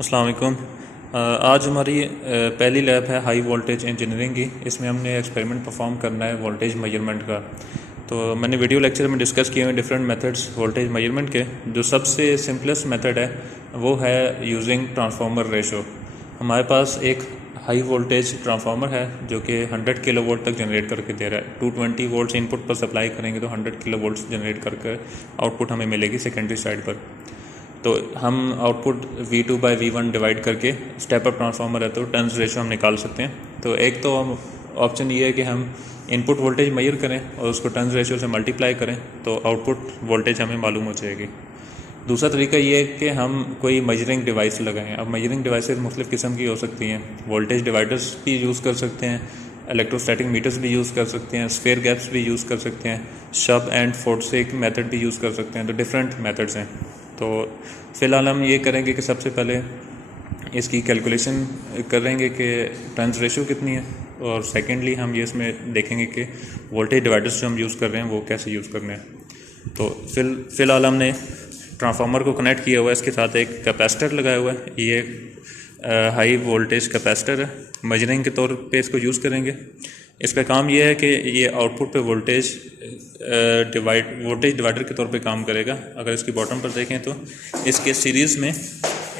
अस्सलाम वालेकुम। आज हमारी पहली लैब है हाई वोल्टेज इंजीनियरिंग की। इसमें हमने एक्सपेरिमेंट परफॉर्म करना है वोल्टेज मेजरमेंट का। तो मैंने वीडियो लेक्चर में डिस्कस किए हुए डिफरेंट मेथड्स वोल्टेज मेजरमेंट के। जो सबसे सिंपलेस्ट मेथड है वो है यूजिंग ट्रांसफार्मर रेशो। हमारे पास एक हाई वोल्टेज ट्रांसफार्मर है जो कि 100 किलो वोल्ट तक जनरेट करके दे रहा है। 220 वोल्ट्स इनपुट पर सप्लाई करेंगे तो 100 किलो वोल्ट्स जनरेट करके आउटपुट हमें मिलेगी सेकेंडरी साइड पर। तो हम आउटपुट V2/V1 डिवाइड करके स्टेप अप ट्रांसफार्मर है तो टर्न्स रेशो हम निकाल सकते हैं। तो एक तो हम ऑप्शन ये है कि हम इनपुट वोल्टेज मेजर करें और उसको टर्न्स रेशो से मल्टीप्लाई करें तो आउटपुट वोल्टेज हमें मालूम हो जाएगी। दूसरा तरीका ये है कि हम कोई मेजरिंग डिवाइस लगाएं। अब मेजरिंग डिवाइसेस मुख्तलिफ़ किस्म की हो सकती हैं। वोल्टेज डिवाइडर्स भी यूज़ कर सकते हैं, इलेक्ट्रोस्टैटिक मीटर्स भी यूज़ कर सकते हैं, स्फेयर गैप्स भी यूज़ कर सकते हैं, शब एंड फोर्सेक मेथड भी यूज़ कर सकते हैं। तो डिफरेंट मेथड्स हैं। तो फ़िलहाल हम ये करेंगे कि सबसे पहले इसकी कैलकुलेशन करेंगे कि टर्न्स रेशो कितनी है, और सेकेंडली हम ये इसमें देखेंगे कि वोल्टेज डिवाइडर्स जो हम यूज़ कर रहे हैं वो कैसे यूज़ करने हैं। तो फ़िलहाल हमने ट्रांसफार्मर को कनेक्ट किया हुआ है, इसके साथ एक कैपेसिटर लगाया हुआ है। ये हाई वोल्टेज कैपेसिटर है, मेजरिंग के तौर पे इसको यूज़ करेंगे। इसका काम ये है कि ये आउटपुट पे वोल्टेज डिवाइडर के तौर पे काम करेगा। अगर इसकी बॉटम पर देखें तो इसके सीरीज़ में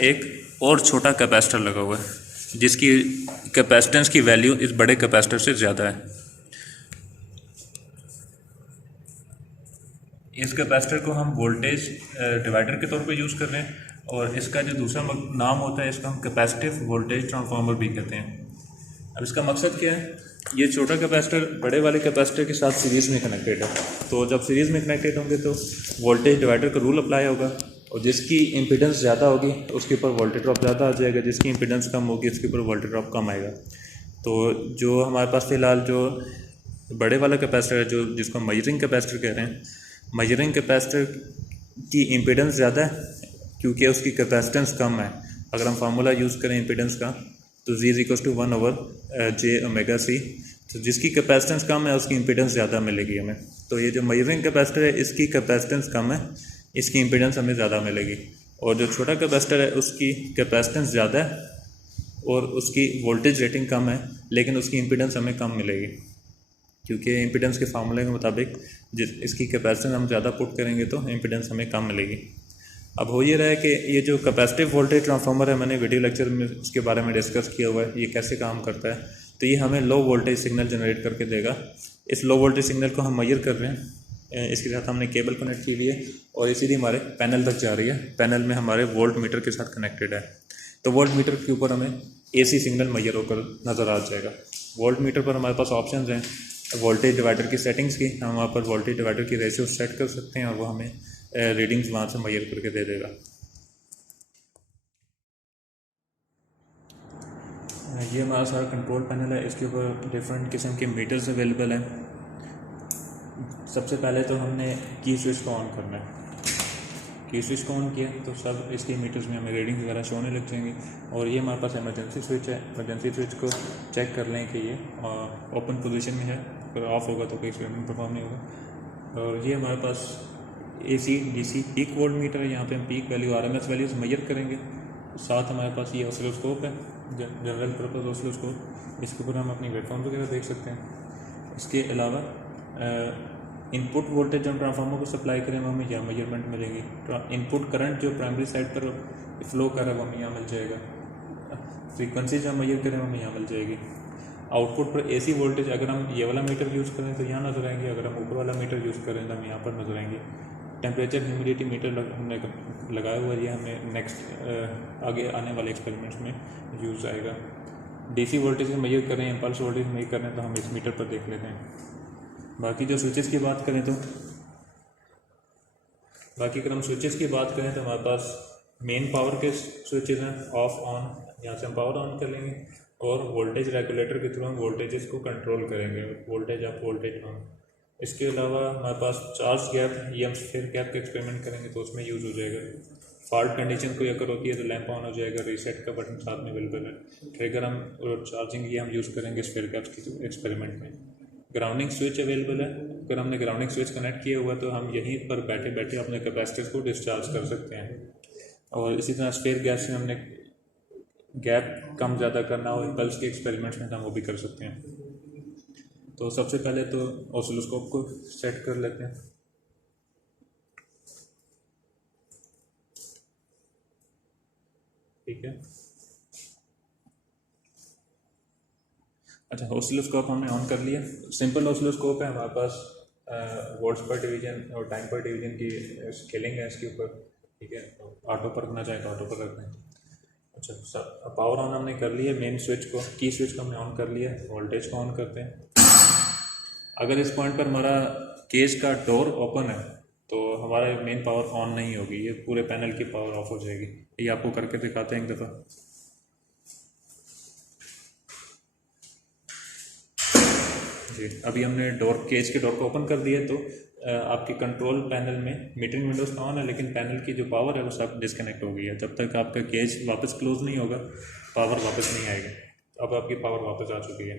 एक और छोटा कैपेसिटर लगा हुआ है जिसकी कैपेसिटेंस की वैल्यू इस बड़े कैपेसिटर से ज़्यादा है। इस कैपेसिटर को हम वोल्टेज डिवाइडर के तौर पे यूज़ कर रहे हैं, और इसका जो दूसरा नाम होता है इसका हम कैपेसिटिव वोल्टेज ट्रांसफार्मर भी कहते हैं। अब इसका मकसद क्या है? ये छोटा कैपेसिटर बड़े वाले कैपेसिटर के साथ सीरीज़ में कनेक्टेड है। तो जब सीरीज़ में कनेक्टेड होंगे तो वोल्टेज डिवाइडर का रूल अप्लाई होगा, और जिसकी इम्पीडेंस ज़्यादा होगी तो उसके ऊपर वोल्टेज ड्रॉप ज़्यादा आ जाएगा, जिसकी इम्पीडेंस कम होगी उसके ऊपर वोल्टेज ड्रॉप कम आएगा। तो जो हमारे पास फ़िलहाल जो बड़े वाला कैपेसिटर है, जो जिसको मेजरिंग कैपेसिटर कह रहे हैं, मेजरिंग कैपेसिटर की इम्पीडेंस ज़्यादा है क्योंकि उसकी कैपेसिटेंस कम है। अगर हम फार्मूला यूज़ करें इम्पीडेंस का तो Z=1/J⍵C। तो जिसकी कैपेसिटेंस कम है उसकी इम्पीडेंस ज़्यादा मिलेगी हमें। तो ये जो मेजरिंग कैपेसिटर है इसकी कैपेसिटेंस कम है, इसकी इम्पीडेंस हमें ज़्यादा मिलेगी। और जो छोटा कैपेसिटर है उसकी कैपेसिटेंस ज़्यादा है और उसकी वोल्टेज रेटिंग कम है, लेकिन उसकी इम्पीडेंस हमें कम मिलेगी क्योंकि इम्पीडेंस के फार्मूले के मुताबिक इसकी कैपेसिटेंस हम ज़्यादा पुट करेंगे तो इम्पीडेंस हमें कम मिलेगी। अब हो ये रहा है कि ये जो कैपेसिटिव वोल्टेज ट्रांसफार्मर है, मैंने वीडियो लेक्चर में इसके बारे में डिस्कस किया हुआ है, ये कैसे काम करता है। तो ये हमें लो वोल्टेज सिग्नल जनरेट करके देगा। इस लो वोल्टेज सिग्नल को हम मेजर कर रहे हैं। इसके साथ हमने केबल कनेक्ट की हुई है और ये सीधी हमारे पैनल तक जा रही है। पैनल में हमारे वोल्ट मीटर के साथ कनेक्टेड है। तो वोल्ट मीटर के ऊपर हमें AC सिग्नल मेजर होकर नज़र आ जाएगा। वोल्ट मीटर पर हमारे पास ऑप्शन हैं वोल्टेज डिवाइडर की सेटिंग्स की। हम वहाँ पर वोल्टेज डिवाइडर की रेशियो सेट कर सकते हैं और वो हमें रीडिंग्स वहाँ से मेजर करके दे देगा। ये हमारा सारा कंट्रोल पैनल है। इसके ऊपर डिफरेंट किस्म के मीटर्स अवेलेबल हैं। सबसे पहले तो हमने की स्विच को ऑन करना है। की स्विच को ऑन किया तो सब इसके मीटर्स में हमें रीडिंग वगैरह शो होने लग जाएंगी। और ये हमारे पास इमरजेंसी स्विच है। इमरजेंसी स्विच को चेक कर लें कि ये ओपन पोजीशन में है, अगर ऑफ होगा तो कोई एक्सपेरिमेंट परफॉर्म नहीं होगा। और ये हमारे पास AC DC peak voltmeter है। यहाँ पे हम peak value RMS values measure करेंगे। साथ हमारे पास ये ऑसिलोस्कोप है, जनरल पर्पस ऑसिलोस्कोप। इसके ऊपर हम अपनी वेवफॉर्म वगैरह देख सकते हैं। इसके अलावा इनपुट वोल्टेज जो हम ट्रांसफार्मर को सप्लाई करें वो हमें यहाँ मेजरमेंट मिलेगी। इनपुट करंट जो प्राइमरी साइड पर फ्लो कर रहा है वो हमें यहाँ मिल जाएगा। फ्रीक्वेंसी जो हम मेजर करें वो हमें यहाँ मिल जाएगी। आउटपुट पर AC वोल्टेज अगर हम ये वाला मीटर यूज़ करें तो यहाँ नजर आएंगे, अगर हम ऊपर वाला मीटर यूज़ करें तो हम यहाँ पर नजर आएंगे। टेम्परेचर ह्यूमिडिटी मीटर हमने लगाया हुआ है, ये हमें नेक्स्ट आगे आने वाले एक्सपेरिमेंट्स में यूज़ आएगा। DC वोल्टेज मेजर करें या पल्स वोल्टेज मेजर करें तो हम इस मीटर पर देख लेते हैं। बाकी जो स्विचेस की बात करें तो अगर हम स्विचेस की बात करें तो हमारे पास मेन पावर के स्विचेस हैं, ऑफ ऑन। यहाँ से हम पावर ऑन कर लेंगे और वोल्टेज रेगुलेटर के थ्रू हम वोल्टेजेस को कंट्रोल करेंगे, वोल्टेज अप वोल्टेज डाउन। इसके अलावा हमारे पास चार्ज गैप, ये हम स्फीयर गैप का एक्सपेरिमेंट करेंगे तो उसमें यूज़ हो जाएगा। फॉल्ट कंडीशन कोई अगर होती है तो लैंप ऑन हो जाएगा। रीसेट का बटन साथ में अवेलेबल है। ट्रिगर हम और चार्जिंग ये हम यूज़ करेंगे स्फीयर गैप के एक्सपेरिमेंट में। ग्राउंडिंग स्विच अवेलेबल है। अगर हमने ग्राउंडिंग स्विच कनेक्ट किया हुआ तो हम यहीं पर बैठे बैठे अपने कैपेसिटर को डिस्चार्ज कर सकते हैं। और इसी तरह स्फीयर गैस में हमने गैप कम ज़्यादा करना हो इम्पल्स के एक्सपेरिमेंट्स में तो हम वो भी कर सकते हैं। तो सबसे पहले तो ऑसिलोस्कोप को सेट कर लेते हैं। ठीक है, अच्छा ऑसिलोस्कोप हमने ऑन कर लिया। सिंपल ऑसिलोस्कोप है हमारे पास, वोल्ट्स पर डिवीजन और टाइम पर डिवीजन की स्केलिंग है इसके ऊपर। ठीक है, ऑटो पर करना चाहे तो ऑटो पर रखते हैं। अच्छा सब पावर ऑन हमने कर लिया, मेन स्विच को, की स्विच को हमने ऑन कर लिया, वोल्टेज को ऑन करते हैं। अगर इस पॉइंट पर हमारा केज का डोर ओपन है तो हमारा मेन पावर ऑन नहीं होगी, ये पूरे पैनल की पावर ऑफ हो जाएगी। ये आपको करके दिखाते हैं एक दफ़ा। जी अभी हमने डोर, केज के डोर को ओपन कर दिया, तो आपके कंट्रोल पैनल में मीटरिंग विंडोज तो ऑन है लेकिन पैनल की जो पावर है वो सब डिस्कनेक्ट हो गई है। जब तक आपका केज वापस क्लोज नहीं होगा पावर वापस नहीं आएगी। अब आपकी पावर वापस आ चुकी है।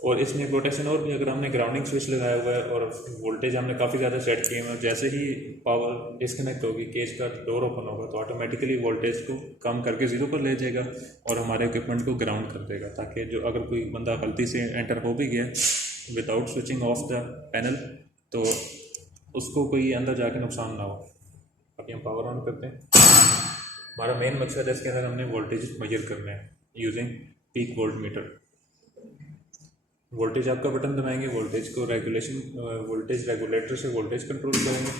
और इसमें प्रोटेक्शन और भी, अगर हमने ग्राउंडिंग स्विच लगाया हुआ है और वोल्टेज हमने काफ़ी ज़्यादा सेट किए हैं, जैसे ही पावर डिस्कनेक्ट होगी, केज का डोर ओपन होगा तो ऑटोमेटिकली वोल्टेज को कम करके ज़ीरो पर ले जाएगा और हमारे इक्विपमेंट को ग्राउंड कर देगा, ताकि जो अगर कोई बंदा गलती से एंटर हो भी गया without switching off the panel तो उसको कोई अंदर जाके नुकसान ना हो। अभी हम पावर ऑन करते हैं। हमारा मेन मकसद है इसके अंदर हमने वोल्टेज मेजर करना है using peak volt meter. Voltage आपका बटन दबाएंगे, वोल्टेज को वोल्टेज रेगुलेटर से वोल्टेज कंट्रोल करेंगे।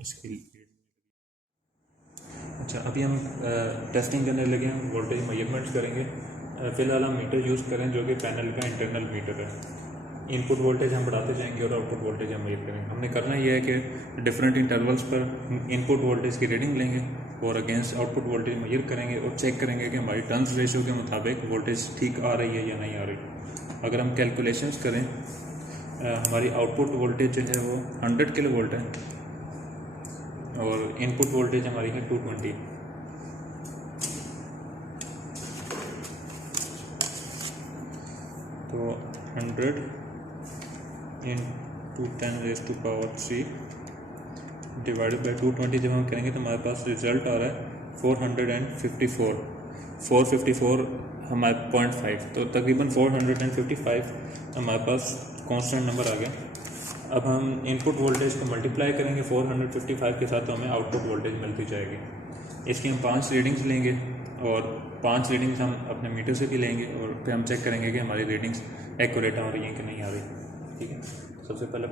इसकी अच्छा अभी हम टेस्टिंग करने लगे हैं, वोल्टेज मेजरमेंट्स करेंगे। फ़िलहाल हम मीटर यूज़ करें जो कि पैनल का इंटरनल मीटर है। इनपुट वोल्टेज हम बढ़ाते जाएंगे और आउटपुट वोल्टेज हम मेजर करेंगे। हमने करना यह है कि डिफरेंट इंटरवल्स पर इनपुट वोल्टेज की रीडिंग लेंगे और अगेंस्ट आउटपुट वोल्टेज मेजर करेंगे और चेक करेंगे कि हमारी टर्न्स रेशियो के मुताबिक वोल्टेज ठीक आ रही है या नहीं आ रही। अगर हम कैलकुलेशंस करें, हमारी आउटपुट वोल्टेज जो है वो 100 किलो वोल्ट है और इनपुट वोल्टेज हमारी है 220। तो 100 into 10⁻³ डिवाइडेड बाई 220 जब हम करेंगे तो हमारे पास रिजल्ट आ रहा है 454 हमारे 0.5, तो तकरीबन 455 हमारे पास कांस्टेंट नंबर आ गया। अब हम इनपुट वोल्टेज को मल्टीप्लाई करेंगे 455 के साथ तो हमें आउटपुट वोल्टेज मिलती जाएगी। इसकी हम 5 रीडिंग्स लेंगे और 5 रीडिंग्स हम अपने मीटर से भी लेंगे और फिर हम चेक करेंगे कि हमारी रीडिंग्स एक्यूरेट आ रही हैं कि नहीं आ रही। ठीक है, सबसे पहले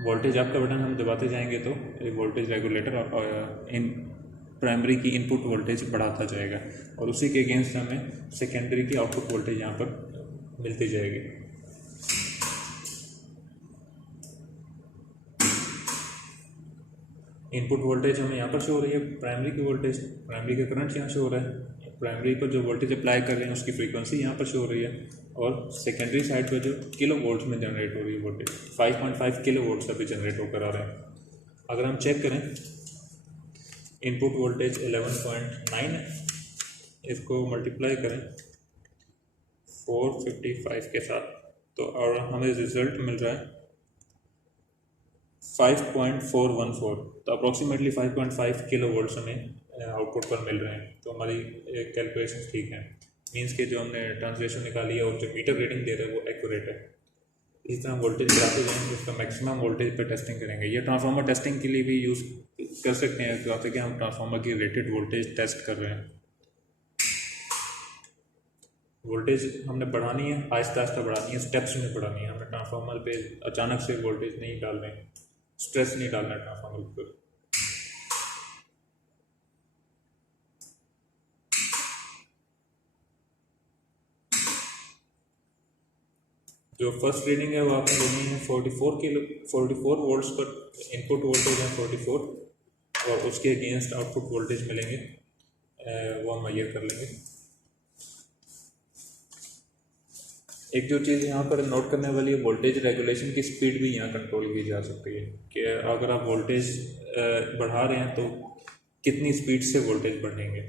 वोल्टेज आपका बटन हम दबाते जाएंगे तो वोल्टेज रेगुलेटर इन प्राइमरी की इनपुट वोल्टेज बढ़ाता जाएगा और उसी के अगेंस्ट हमें सेकेंडरी की आउटपुट वोल्टेज यहाँ पर मिलती जाएगी। इनपुट वोल्टेज हमें यहाँ पर शो हो रही है, प्राइमरी की वोल्टेज, प्राइमरी का करंट यहाँ शो हो रहा है, प्राइमरी पर जो वोल्टेज अप्लाई कर रहे हैं उसकी फ्रीक्वेंसी यहाँ पर शो हो रही है और सेकेंडरी साइड पर जो किलो वोल्ट्स में जनरेट हो रही है वोल्टेज 5.5 किलो वोल्ट्स अभी जनरेट होकर आ रहे हैं। अगर हम चेक करें इनपुट वोल्टेज 11.9 है, इसको मल्टीप्लाई करें 455 के साथ तो और हमें रिजल्ट मिल रहा है 5.414, तो अप्रॉक्सीमेटली 5.5 किलो वोल्ट्स हमें आउटपुट पर मिल रहे हैं। तो हमारी कैलकुलेशन ठीक है, मीन्स के जो हमने ट्रांसलेशन निकाली है और जो मीटर रीडिंग दे रहा है वो एक्यूरेट है। इस तरह वोल्टेज बढ़ाते जाएंगे, उसका मैक्सिमम वोल्टेज पर टेस्टिंग करेंगे। ये ट्रांसफार्मर टेस्टिंग के लिए भी यूज़ कर सकते हैं, जैसे कि हम ट्रांसफार्मर की रेटेड वोल्टेज टेस्ट कर रहे हैं। वोल्टेज हमने बढ़ानी है, आहिस्ता आहिस्ता बढ़ानी है, स्टेप्स में बढ़ानी है। हमें ट्रांसफार्मर पे अचानक से वोल्टेज नहीं डाल रहे हैं, स्ट्रेस नहीं डालना है ट्रांसफार्मर पर। जो फर्स्ट रीडिंग है वो आपने लेनी है 44 वोल्ट्स पर इनपुट वोल्टेज है 44 और उसके अगेंस्ट आउटपुट वोल्टेज मिलेंगे, वो हम मेजर कर लेंगे। एक जो चीज़ यहाँ पर नोट करने वाली है, वोल्टेज रेगुलेशन की स्पीड भी यहाँ कंट्रोल की जा सकती है कि अगर आप वोल्टेज बढ़ा रहे हैं तो कितनी स्पीड से वोल्टेज बढ़ेंगे।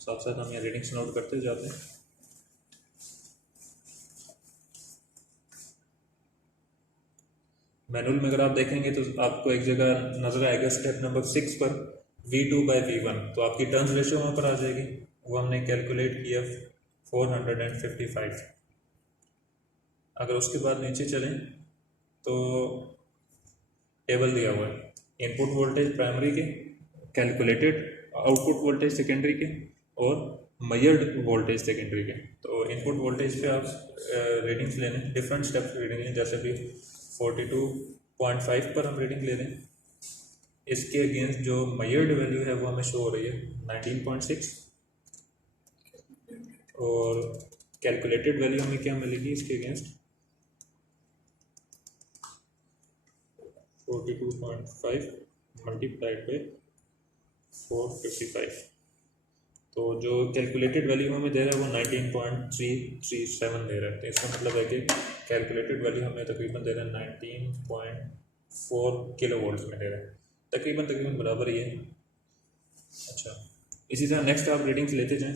साथ साथ हम यहाँ रीडिंग्स नोट करते जाते हैं। मैनुअल में अगर आप देखेंगे तो आपको एक जगह नज़र आएगा स्टेप नंबर 6 पर V2/V1, तो आपकी टर्न्स रेशियो वहाँ पर आ जाएगी, वो हमने कैलकुलेट किया 455। अगर उसके बाद नीचे चलें तो टेबल दिया हुआ है इनपुट वोल्टेज प्राइमरी के, कैलकुलेटेड आउटपुट वोल्टेज सेकेंडरी के, और मेजर्ड वोल्टेज सेकेंडरी के। तो इनपुट वोल्टेज पे आप रीडिंग्स ले लें, डिफरेंट स्टेप्स रीडिंग लें, जैसे भी 42.5 पर हम रीडिंग ले लें। इसके अगेंस्ट जो मेजर्ड वैल्यू है वो हमें शो हो रही है 19.6, और कैलकुलेटेड वैल्यू हमें क्या मिलेगी इसके अगेंस्ट 42.5 मल्टीप्लाइड बाई 455। तो जो कैलकुलेटेड वैल्यू हमें दे रहा है वो 19.337 दे रहा है। तो इसका मतलब है कि कैलकुलेटेड वैल्यू हमें तकरीबन दे रहा है 19.4 किलो वोल्ट्स में दे रहा है, तकरीबन बराबर ही है। अच्छा, इसी तरह नेक्स्ट आप रीडिंग्स लेते जाएं,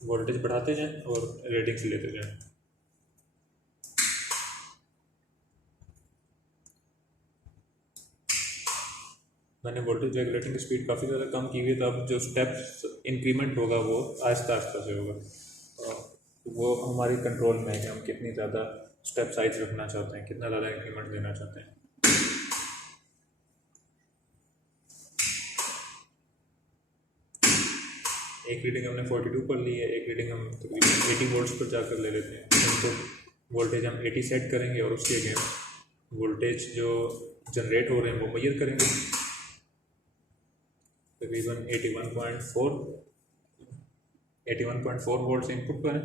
वोल्टेज बढ़ाते जाएं और रीडिंग्स लेते जाएं। मैंने वोल्टेज रेगुलेटिंग की स्पीड काफ़ी ज़्यादा कम की हुई है, तो अब जो स्टेप्स इंक्रीमेंट होगा वो आहिस्ता आहिस्ता से होगा। तो वो हमारी कंट्रोल में है कि हम कितनी ज़्यादा स्टेप साइज रखना चाहते हैं, कितना ज़्यादा इंक्रीमेंट देना चाहते हैं। एक रीडिंग हमने 42 पर ली है, एक रीडिंग हम तकरीबन 80 वोल्ट्स पर जाकर ले लेते हैं। इनपुट वोल्टेज हम 80 सेट करेंगे और उसके अगेंस्ट वोल्टेज जो जनरेट हो रहे हैं वो मेजर करेंगे, तकरीबन 81.4 वोल्ट्स इनपुट पर है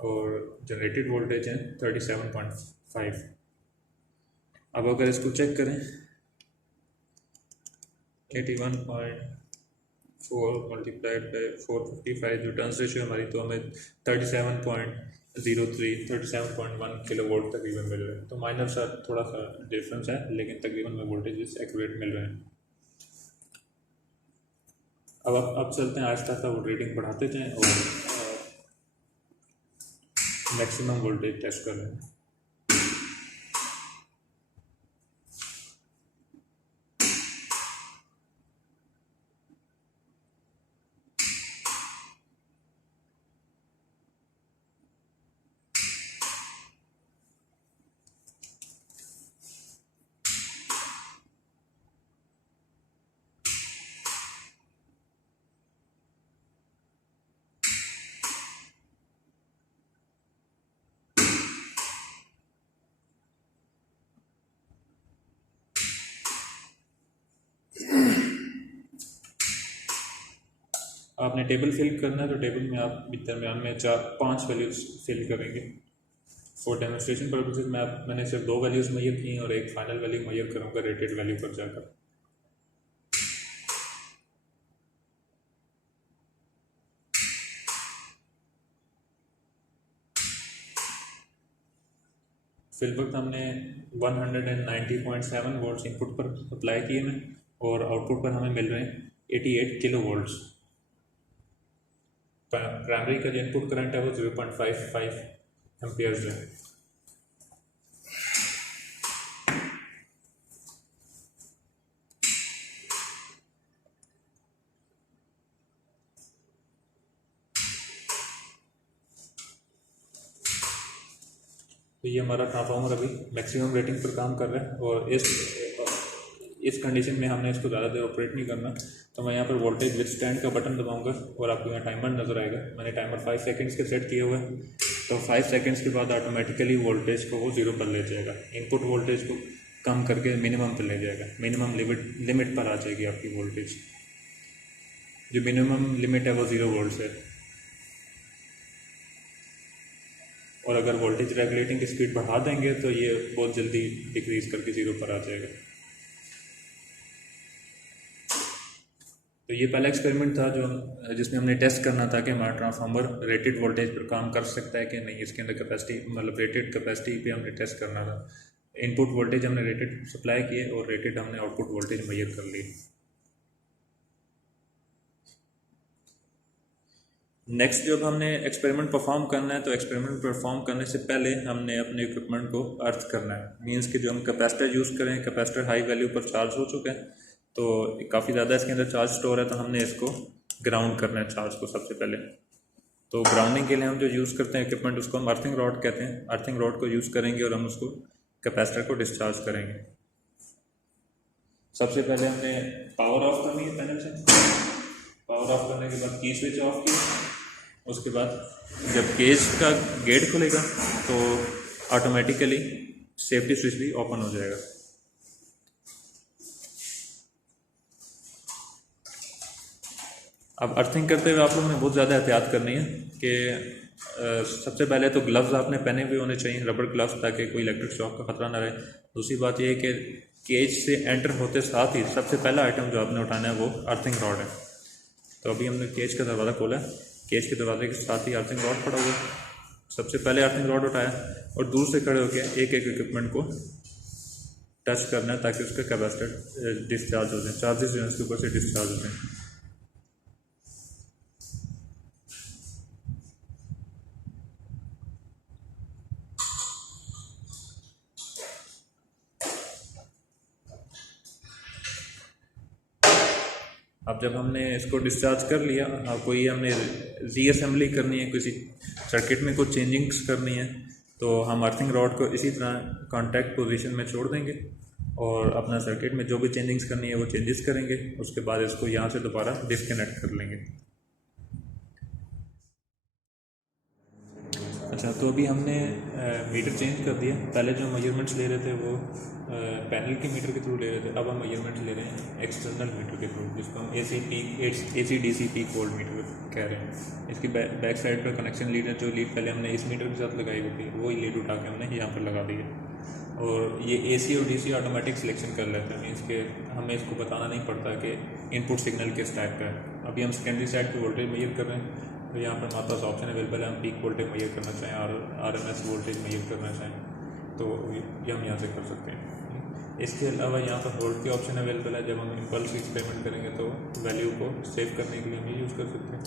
और जनरेटेड वोल्टेज है 37.5। अब अगर इसको चेक करें 81.4 मल्टीप्लाइड बाई 455 जो टर्न्स रेशियो हमारी, तो हमें 37.1 किलो वोल्ट तकरीबन मिल रहा है। तो माइनर सा थोड़ा सा डिफरेंस है, लेकिन तकरीबन में वोल्टेज एक्यूरेट मिल रहे हैं। अब चलते हैं आहिस्ता आहिस्ता वो रीडिंग बढ़ाते जाएं और मैक्सिमम वोल्टेज टेस्ट कर रहे हैं। आपने टेबल फिल करना है, तो टेबल में आप दरमियान में 4-5 वैल्यूज़ फिल करेंगे। फॉर डेमोन्स्ट्रेशन पर्पसेज मैंने सिर्फ 2 वैल्यूज़ मेजर की हैं और एक फाइनल वैल्यू मेजर करूँगा रेटेड वैल्यू पर जाकर। फिल वक्त हमने 190.7 वोल्ट्स इनपुट पर अप्लाई किए हैं और आउटपुट पर हमें मिल रहे हैं 88 किलो वोल्ट्स। प्राइमरी का जो इनपुट करंट है वो 0.55 एम्पियर्स है। तो ये हमारा ट्रांसफार्मर अभी मैक्सिमम रेटिंग पर काम कर रहा है और इस कंडीशन में हमने इसको ज़्यादा देर ऑपरेट नहीं करना। तो मैं यहाँ पर वोल्टेज विथ स्टैंड का बटन दबाऊंगा और आपको यहाँ टाइमर नज़र आएगा। मैंने टाइमर 5 सेकंड्स के सेट किए हुए हैं, तो 5 सेकंड्स के बाद ऑटोमेटिकली वोल्टेज को वो 0 पर ले जाएगा। इनपुट वोल्टेज को कम करके मिनिमम पर ले जाएगा, मिनिमम लिमिट पर आ जाएगी आपकी वोल्टेज। जो मिनिमम लिमिट है वो 0 वोल्ट है, और अगर वोल्टेज रेगुलेटिंग की स्पीड बढ़ा देंगे तो ये बहुत जल्दी डिक्रीज करके 0 पर आ जाएगा। तो ये पहला एक्सपेरिमेंट था जिसमें हमने टेस्ट करना था कि हमारा ट्रांसफार्मर रेटेड वोल्टेज पर काम कर सकता है कि नहीं। इसके अंदर कैपेसिटी मतलब रेटेड कैपेसिटी पे हमने टेस्ट करना था। इनपुट वोल्टेज हमने रेटेड सप्लाई किए और रेटेड हमने आउटपुट वोल्टेज मेजर कर ली। नेक्स्ट जब हमने एक्सपेरिमेंट परफॉर्म करना है तो एक्सपेरिमेंट परफॉर्म करने से पहले हमने अपने इक्विपमेंट को अर्थ करना है। मींस कि जो हम कैपेसिटर यूज़ करें, कैपेसिटर हाई वैल्यू पर चार्ज हो चुका है तो काफ़ी ज़्यादा इसके अंदर चार्ज स्टोर है, तो हमने इसको ग्राउंड करना है चार्ज को सबसे पहले। तो ग्राउंडिंग के लिए हम जो यूज़ करते हैं इक्विपमेंट उसको हम अर्थिंग रॉड कहते हैं। अर्थिंग रॉड को यूज़ करेंगे और हम उसको कैपेसिटर को डिस्चार्ज करेंगे। सबसे पहले हमने पावर ऑफ करनी है पैनल से। पावर ऑफ करने के बाद की स्विच ऑफ की। उसके बाद जब केज का गेट खुलेगा तो ऑटोमेटिकली सेफ्टी स्विच भी ओपन हो जाएगा। अब अर्थिंग करते हुए आप लोगों ने बहुत ज़्यादा एहतियात करनी है कि सबसे पहले तो ग्लव्स आपने पहने हुए होने चाहिए, रबर ग्लव्स, ताकि कोई इलेक्ट्रिक शॉक का खतरा ना रहे। दूसरी बात यह है कि केज से एंटर होते साथ ही सबसे पहला आइटम जो आपने उठाना है वो अर्थिंग रॉड है। तो अभी हमने केज का दरवाज़ा खोला है, केज के दरवाजे के साथ ही अर्थिंग रॉड पड़ा हुआ है। सबसे पहले अर्थिंग रॉड उठाया और दूर से खड़े होकर एक एक इक्विपमेंट को टच करना है ताकि उसका कैपेसिटर डिस्चार्ज हो जाए, चार्जेस जो है उसके ऊपर से डिस्चार्ज हो जाए। अब जब हमने इसको डिस्चार्ज कर लिया, अब कोई हमने रीअसेंबली करनी है, किसी सर्किट में कुछ चेंजिंग्स करनी है, तो हम अर्थिंग रॉड को इसी तरह कॉन्टैक्ट पोजीशन में छोड़ देंगे और अपना सर्किट में जो भी चेंजिंग्स करनी है वो चेंजेस करेंगे। उसके बाद इसको यहाँ से दोबारा डिस्कनेक्ट कर लेंगे। अच्छा, तो अभी हमने मीटर चेंज कर दिया। पहले जो मेजरमेंट्स ले रहे थे वो पैनल के मीटर के थ्रू ले रहे थे, अब हम मेजरमेंट्स ले रहे हैं एक्सटर्नल मीटर के थ्रू, जिसको हम AC DC peak volt meter कह रहे हैं। इसकी बैक साइड पर कनेक्शन लीड है, जो लीड पहले हमने इस मीटर के साथ लगाई हुई थी वही लीड उठा के हमने यहाँ पर लगा दी है। और ये AC और DC ऑटोमेटिक सिलेक्शन कर लेता है, मीन्स के हमें इसको बताना नहीं पड़ता कि इनपुट सिग्नल किस टाइप का है। अभी हम सेकेंडरी साइड पर वोल्टेज मेजर कर रहे हैं, तो यहाँ पर हमारे पास ऑप्शन अवेलेबल है, हम पीक वोल्टेज मेजर करना चाहें और RMS वोल्टेज मेजर करना चाहें तो ये हम यहाँ से कर सकते हैं। इसके अलावा यहाँ पर होल्ड के ऑप्शन अवेलेबल है। जब हम इम्पल्स एक्सपेरिमेंट करेंगे तो वैल्यू को सेव करने के लिए हम ये यूज़ कर सकते हैं।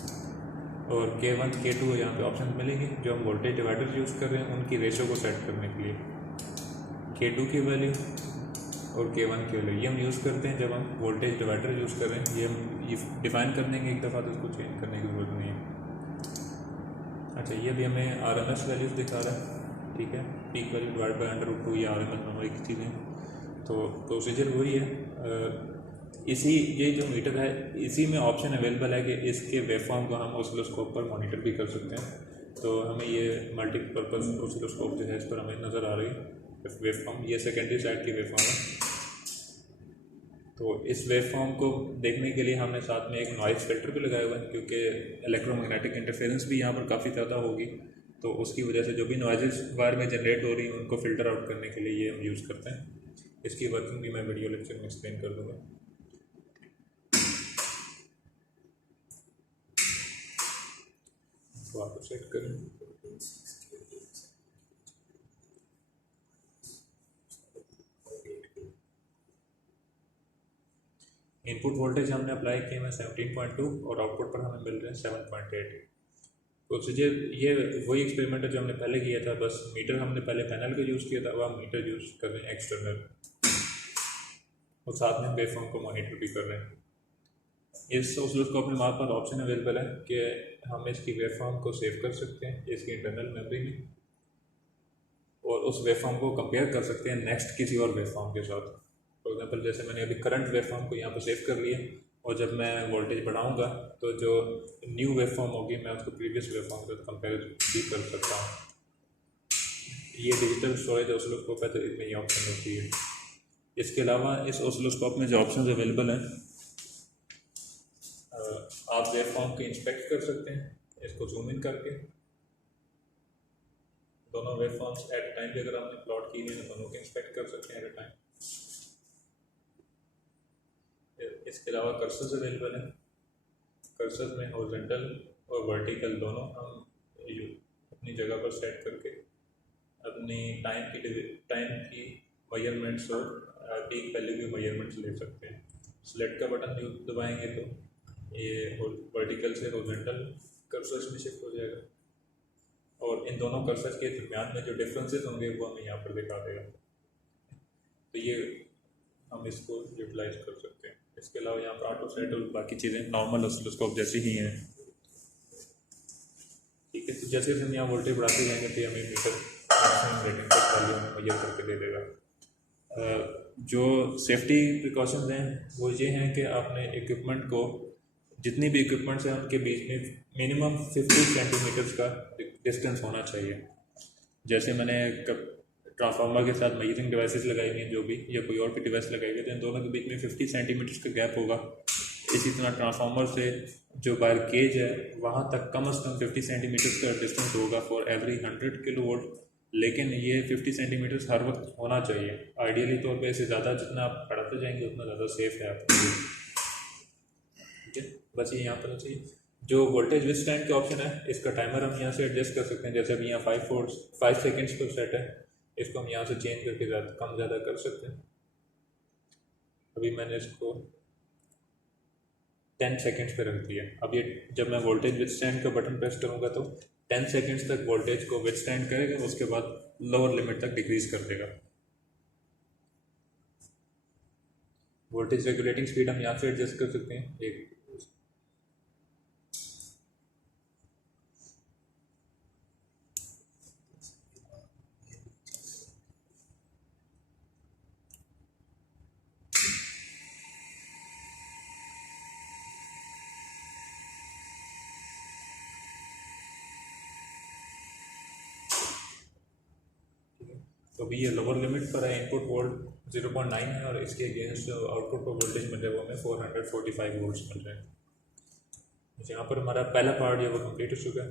और K1 K2 यहाँ पे ऑप्शन मिलेंगे। जो हम वोल्टेज डिवाइडर यूज़ कर रहे हैं उनकी रेशो को सेट करने के लिए K2 की वैल्यू और K1 की वैल्यू ये हम यूज़ करते हैं जब हम वोल्टेज डिवाइडर यूज़ कर रहे हैं। ये हम डिफाइन कर देंगे एक दफ़ा, तो इसको चेंज करने की ज़रूरत नहीं है। अच्छा, ये भी हमें RMS वैल्यूज़ दिखा रहा है, ठीक है। पीक वैल्यू डिवाइड बाय √2 या RMS दोनों एक चीज़ें। तो प्रोसीजर वही है। इसी ये जो मीटर है इसी में ऑप्शन अवेलेबल है कि इसके वेवफॉर्म को हम ऑसिलोस्कोप पर मॉनिटर भी कर सकते हैं। तो हमें ये मल्टीपर्पज़ ऑसिलोस्कोप जो है इस पर हमें नज़र आ रही है वेवफॉर्म। ये सेकेंडरी साइड की वेवफॉर्म है। तो इस वेवफॉर्म को देखने के लिए हमने साथ में एक नॉइज़ फिल्टर भी लगाया हुआ है, क्योंकि इलेक्ट्रोमैग्नेटिक इंटरफेरेंस भी यहाँ पर काफ़ी ज़्यादा होगी, तो उसकी वजह से जो भी नॉइज़ेस वायर में जनरेट हो रही हैं उनको फ़िल्टर आउट करने के लिए ये हम यूज़ करते हैं। इसकी वर्किंग भी मैं वीडियो लेक्चर में एक्सप्लेन कर दूँगा। तो आप सेट करें। इनपुट वोल्टेज हमने अप्लाई किए हैं 17.2 और आउटपुट पर हमें मिल रहे हैं 7.8। प्रोसीजर ये वही एक्सपेरिमेंट है जो हमने पहले किया था, बस मीटर हमने पहले पैनल का यूज़ किया था, अब हम मीटर यूज़ कर रहे हैं एक्सटर्नल और साथ में वेवफॉर्म को मॉनिटर भी कर रहे हैं। इस ऑसिलोस्कोप में हमारे पास ऑप्शन अवेलेबल है कि हम इसकी वेवफॉर्म को सेव कर सकते हैं इसकी इंटरनल मेमोरी में और उस वेवफॉर्म को कंपेयर कर सकते हैं नेक्स्ट किसी और वेवफॉर्म के साथ। फॉर एग्जांपल जैसे मैंने अभी करंट वेवफॉर्म को यहाँ पर सेव कर लिया और जब मैं वोल्टेज बढ़ाऊंगा तो जो न्यू वेवफॉर्म होगी मैं उसको प्रीवियस वेवफॉर्म के साथ कंपेयर भी कर सकता हूँ। ये डिजिटल स्टोरेज ऑसिलोस्कोप है तो इसमें ये ऑप्शन होती है। इसके अलावा इस ऑसिलोस्कोप में जो ऑप्शन अवेलेबल हैं, आप वेवफॉर्म को इंस्पेक्ट कर सकते हैं इसको जूम इन करके। दोनों वेवफॉर्म्स एट टाइम भी अगर आपने प्लॉट की है तो दोनों को इंस्पेक्ट कर सकते हैं एट टाइम। इसके अलावा कर्सर्स अवेलेबल हैं। कर्सर्स में हॉरिजॉन्टल और वर्टिकल दोनों हम अपनी जगह पर सेट करके अपनी टाइम की मेजरमेंट्स और पीक वैल्यू की मेजरमेंट्स ले सकते हैं। सेलेक्ट का बटन जो दबाएंगे तो ये वर्टिकल से हॉरिजॉन्टल कर्सर इसमें शिफ्ट हो जाएगा और इन दोनों कर्सर के दरमियान में जो डिफरेंसेस होंगे वो हमें यहाँ पर दिखा देगा। तो ये हम इसको यूटिलाइज कर सकते हैं। इसके अलावा यहाँ पर ऑटो सेट और बाकी चीज़ें नॉर्मल ऑसिलोस्कोप जैसी ही हैं। ठीक है, तो जैसे हम यहाँ वोल्टेज बढ़ाते जाएंगे तो हमें मीटर रेटिंग तक वैल्यू हमें मेजर करके दे देगा। जो सेफ्टी प्रिकॉशंस हैं वो ये हैं कि आपने इक्विपमेंट को, जितनी भी इक्विपमेंट्स हैं उनके बीच में मिनिमम 50 सेंटीमीटर्स का डिस्टेंस होना चाहिए। जैसे मैंने ट्रांसफार्मर के साथ मेजरिंग डिवाइसेस लगाई हुई हैं जो भी, या कोई और भी डिवाइस लगाई हुई है, तो इन दोनों के बीच में 50 सेंटीमीटर्स का गैप होगा। इसी तरह ट्रांसफार्मर से जो वायर केज है वहाँ तक कम से कम 50 सेंटीमीटर्स का डिस्टेंस होगा फॉर एवरी 100 किलोवोल्ट। लेकिन ये 50 सेंटीमीटर्स हर वक्त होना चाहिए। आइडियली तौर पे इससे ज़्यादा जितना आप बढ़ाते जाएंगे उतना ज़्यादा सेफ है आपके लिए। ठीक है, बस ये यहाँ पर चाहिए। जो वोल्टेज विथस्टैंड का ऑप्शन है इसका टाइमर हम यहाँ से एडजस्ट कर सकते हैं। जैसे अभी यहाँ 5 सेकेंड्स पर सेट है, इसको हम यहाँ से चेंज करके कम ज़्यादा कर सकते हैं। अभी मैंने इसको 10 सेकेंड्स पे रख दिया। अब ये जब मैं वोल्टेज विथस्टैंड का बटन प्रेस करूँगा तो 10 सेकेंड्स तक वोल्टेज को विथस्टैंड करेगा, उसके बाद लोअर लिमिट तक डिक्रीज कर देगा। वोल्टेज रेगुलेटिंग स्पीड हम यहाँ से एडजस्ट कर सकते हैं। एक तो अभी ये लोअर लिमिट पर है, इनपुट वोल्ट 0.9 है और इसके अगेंस्ट आउटपुट पर वोल्टेज मिल रहा है वो हमें 445 वोल्ट्स मिल रहे हैं। यहाँ पर हमारा पहला पार्ट ये वो कंप्लीट हो चुका है।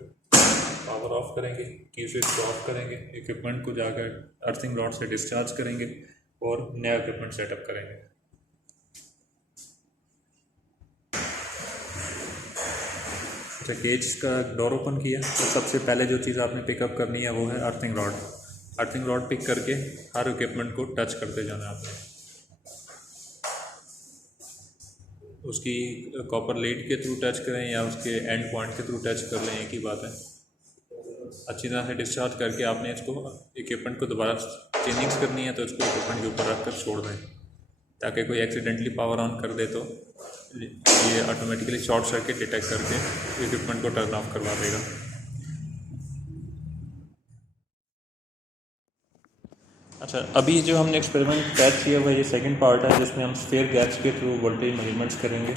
पावर ऑफ करेंगे, की स्विच को ऑफ करेंगे, इक्विपमेंट को जाकर अर्थिंग रॉड से डिस्चार्ज करेंगे और नया इक्विपमेंट सेटअप करेंगे। अच्छा, केज का डोर ओपन किया तो सबसे पहले जो चीज़ आपने पिकअप करनी है वो है earthing rod. Earthing rod pick करके हर इक्विपमेंट को टच करते जाना है आपने। उसकी कॉपर लीड के थ्रू टच करें या उसके एंड पॉइंट के थ्रू टच कर लें, एक ही बात है। अच्छी तरह से डिस्चार्ज करके आपने इसको इक्विपमेंट को दोबारा चेंजिंग्स करनी है तो इसको इक्विपमेंट के ऊपर रख कर छोड़ दें, ताकि कोई एक्सीडेंटली पावर ऑन कर दे तो ये ऑटोमेटिकली शॉर्ट सर्किट डिटेक्ट करके इक्विपमेंट को टर्न ऑफ करवा देगा। अच्छा, अभी जो हमने एक्सपेरिमेंट टैच किया हुआ ये सेकंड पार्ट है जिसमें हम स्फीयर गैप्स के थ्रू वोल्टेज मेजरमेंट्स करेंगे।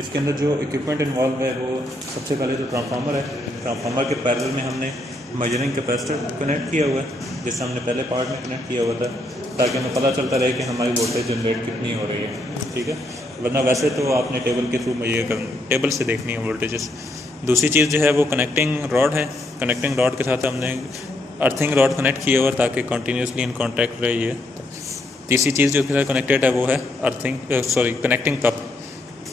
इसके अंदर जो इक्विपमेंट इन्वॉल्व है वो सबसे पहले जो ट्रांसफार्मर है, ट्रांसफार्मर के पैरेलल में हमने मेजरिंग कैपेसिटर कनेक्ट किया हुआ है, जिससे हमने पहले पार्ट में कनेक्ट किया हुआ था, ताकि हमें पता चलता रहे कि हमारी वोल्टेज जनरेट कितनी हो रही है। ठीक है, वरना वैसे तो आपने टेबल के थ्रू टेबल से देखनी है वोल्टेजेस। दूसरी चीज़ जो है वो कनेक्टिंग रॉड है। कनेक्टिंग रॉड के साथ हमने अर्थिंग रॉड कनेक्ट किया हुआ ताकि कंटिन्यूसली इन कॉन्टैक्ट रहे ये। तीसरी चीज़ जो के साथ कनेक्टेड है वो है connecting cup.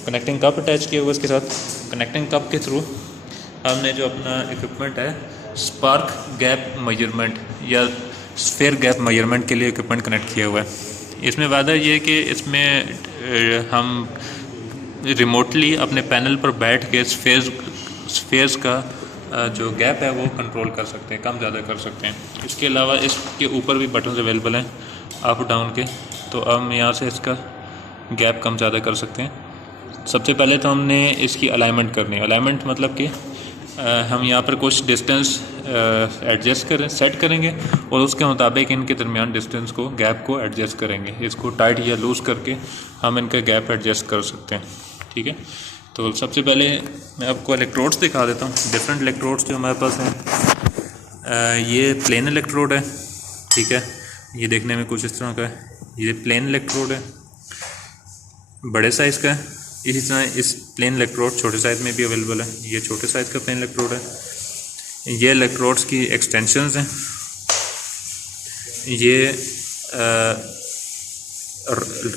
Connecting cup attach किया हुआ इसके साथ। कनेक्टिंग कप के थ्रू हमने जो अपना इक्विपमेंट है स्पार्क गैप मेजरमेंट या स्फीयर गैप मेजरमेंट के लिए इक्विपमेंट कनेक्ट किया हुआ है। इसमें वादा ये है कि इसमें हम रिमोटली अपने पैनल पर बैठ के स्फीयर्स का जो गैप है वो कंट्रोल कर सकते हैं, कम ज़्यादा कर सकते हैं। इसके अलावा इसके ऊपर भी बटन अवेलेबल हैं अप डाउन के, तो हम यहाँ से इसका गैप कम ज़्यादा कर सकते हैं। सबसे पहले तो हमने इसकी अलाइनमेंट करनी है। अलाइनमेंट मतलब कि हम यहाँ पर कुछ डिस्टेंस एडजस्ट सेट करेंगे और उसके मुताबिक इनके दरमियान डिस्टेंस को, गैप को एडजस्ट करेंगे। इसको टाइट या लूज़ करके हम इनका गैप एडजस्ट कर सकते हैं। ठीक है, तो सबसे पहले मैं आपको इलेक्ट्रोड्स दिखा देता हूँ। डिफरेंट इलेक्ट्रोड्स जो हमारे पास हैं, ये प्लेन इलेक्ट्रोड है। ठीक है, ये देखने में कुछ इस तरह का है। ये प्लेन इलेक्ट्रोड है, बड़े साइज़ का है। इसी तरह इस प्लेन इलेक्ट्रोड छोटे साइज़ में भी अवेलेबल है। ये छोटे साइज़ का प्लेन इलेक्ट्रोड है। ये इलेक्ट्रोड्स की एक्सटेंशंस हैं। ये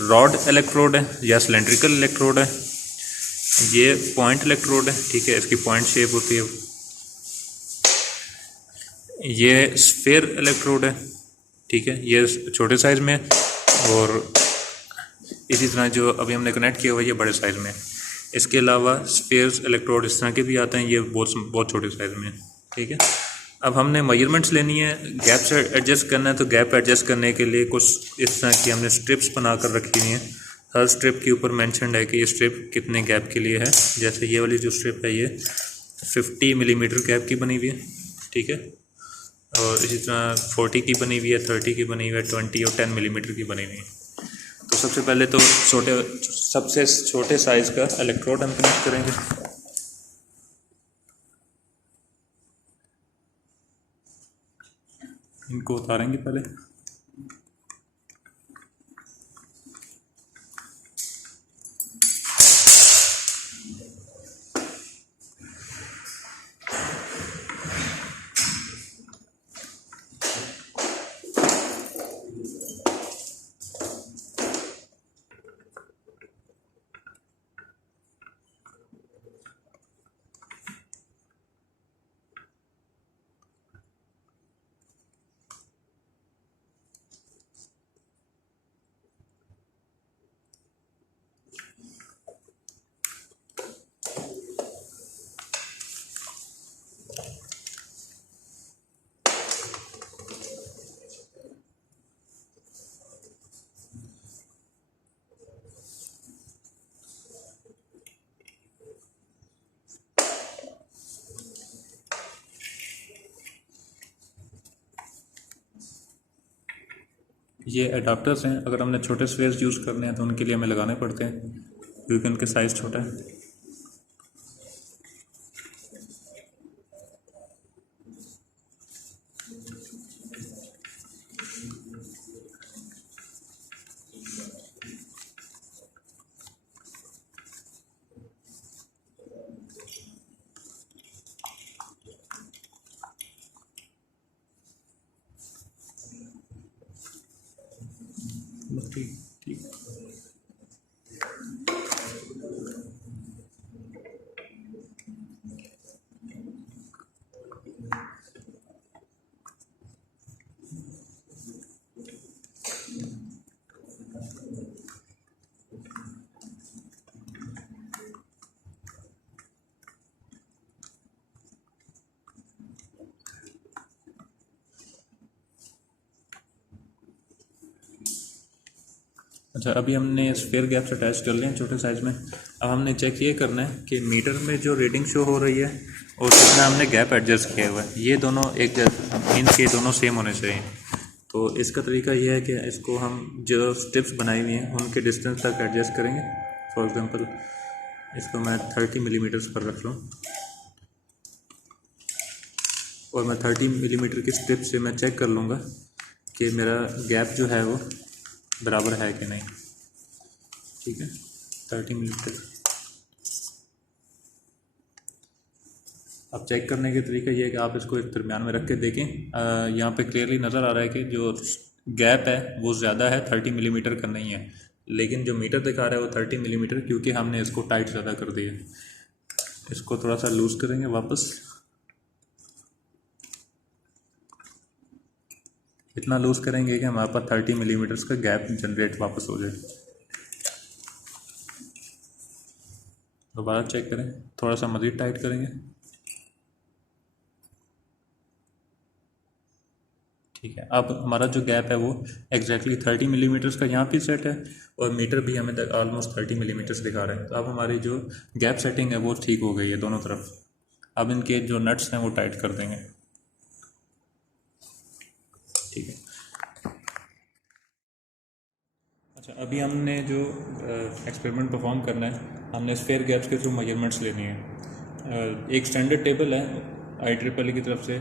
रॉड इलेक्ट्रोड है या सिलेंड्रिकल इलेक्ट्रोड है। ये पॉइंट इलेक्ट्रोड है। ठीक है, इसकी पॉइंट शेप होती है। ये स्फीयर इलेक्ट्रोड है। ठीक है, ये छोटे साइज़ में, और इसी तरह जो अभी हमने कनेक्ट किया हुआ है ये बड़े साइज़ में। इसके अलावा स्फीयर्स इलेक्ट्रोड इस तरह के भी आते हैं, ये बहुत बहुत छोटे साइज़ में, ठीक है। अब हमने मेजरमेंट्स लेनी है, गैप से एडजस्ट करना है, तो गैप एडजस्ट करने के लिए कुछ इस तरह की हमने स्ट्रिप्स बना कर रखी हुई हैं। हर स्ट्रिप के ऊपर मेंशन्ड है कि ये स्ट्रिप कितने गैप के लिए है। जैसे ये वाली जो स्ट्रिप है ये 50 मिलीमीटर गैप की बनी हुई है, ठीक है। और इसी तरह 40 की बनी हुई है, 30 की बनी हुई है, 20 और 10 मिलीमीटर की बनी हुई है। तो सबसे पहले तो सबसे छोटे साइज़ का इलेक्ट्रोड हम कनेक्ट करेंगे। इनको उतारेंगे पहले। ये अडाप्टर्स हैं, अगर हमने छोटे स्फीयर्स यूज़ करने हैं तो उनके लिए हमें लगाने पड़ते हैं क्योंकि उनके साइज़ छोटा है। ठीक ठीक। अच्छा, अभी हमने स्फीयर गैप्स अटैच कर लिए हैं छोटे साइज़ में। अब हमने चेक ये करना है कि मीटर में जो रीडिंग शो हो रही है और कितना हमने गैप एडजस्ट किया हुआ है, ये दोनों एक मीन्स के दोनों सेम होने चाहिए। तो इसका तरीका ये है कि इसको हम जो स्ट्रिप्स बनाई हुई हैं उनके डिस्टेंस तक एडजस्ट करेंगे। फॉर एग्ज़ाम्पल इसको मैं 30 मिलीमीटर्स पर रख लूँ और मैं 30 मिलीमीटर की स्ट्रिप से मैं चेक कर लूँगा कि मेरा गैप जो है वो बराबर है कि नहीं, ठीक है। 30 मिलीमीटर। अब चेक करने के तरीका ये है कि आप इसको एक दरमियान में रख के देखें। यहाँ पे क्लियरली नज़र आ रहा है कि जो गैप है वो ज़्यादा है, 30 मिलीमीटर का नहीं है, लेकिन जो मीटर दिखा रहा है वो 30 मिलीमीटर, क्योंकि हमने इसको टाइट ज़्यादा कर दिया। इसको थोड़ा सा लूज़ करेंगे वापस, इतना लूज़ करेंगे कि हमारे पास 30 मिलीमीटर्स का गैप जनरेट वापस हो जाए। दोबारा चेक करें, थोड़ा सा मज़ीद टाइट करेंगे, ठीक है। अब हमारा जो गैप है वो एग्जैक्टली 30 मिलीमीटर्स का यहाँ पे सेट है और मीटर भी हमें ऑलमोस्ट 30 मिलीमीटर्स दिखा रहे हैं। तो अब हमारी जो गैप सेटिंग है वो ठीक हो गई है दोनों तरफ। अब इनके जो नट्स हैं वो टाइट कर देंगे, ठीक है। अच्छा, अभी हमने जो एक्सपेरिमेंट परफॉर्म करना है, हमने स्फीयर गैप्स के थ्रू मेजरमेंट्स लेनी है। एक स्टैंडर्ड टेबल है IEEE की तरफ से,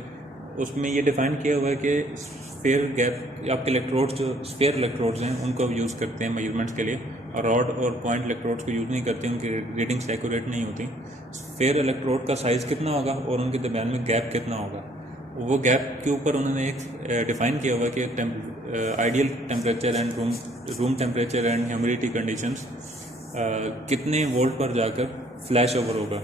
उसमें ये डिफ़ाइन किया हुआ है कि स्फीयर गैप आपके इलेक्ट्रोड्स जो स्फीयर इलेक्ट्रोड्स हैं उनको यूज़ करते हैं मेजरमेंट्स के लिए, और रॉड और पॉइंट इलेक्ट्रोड्स को यूज़ नहीं करते, उनकी रीडिंग्स एक्यूरेट नहीं होती। स्फीयर इलेक्ट्रोड का साइज़ कितना होगा और उनके दरमियान में गैप कितना होगा, वो गैप के ऊपर उन्होंने एक डिफ़ाइन किया हुआ है कि ideal temperature and room temperature and humidity conditions कितने वोल्ट पर जाकर फ्लैश ओवर होगा,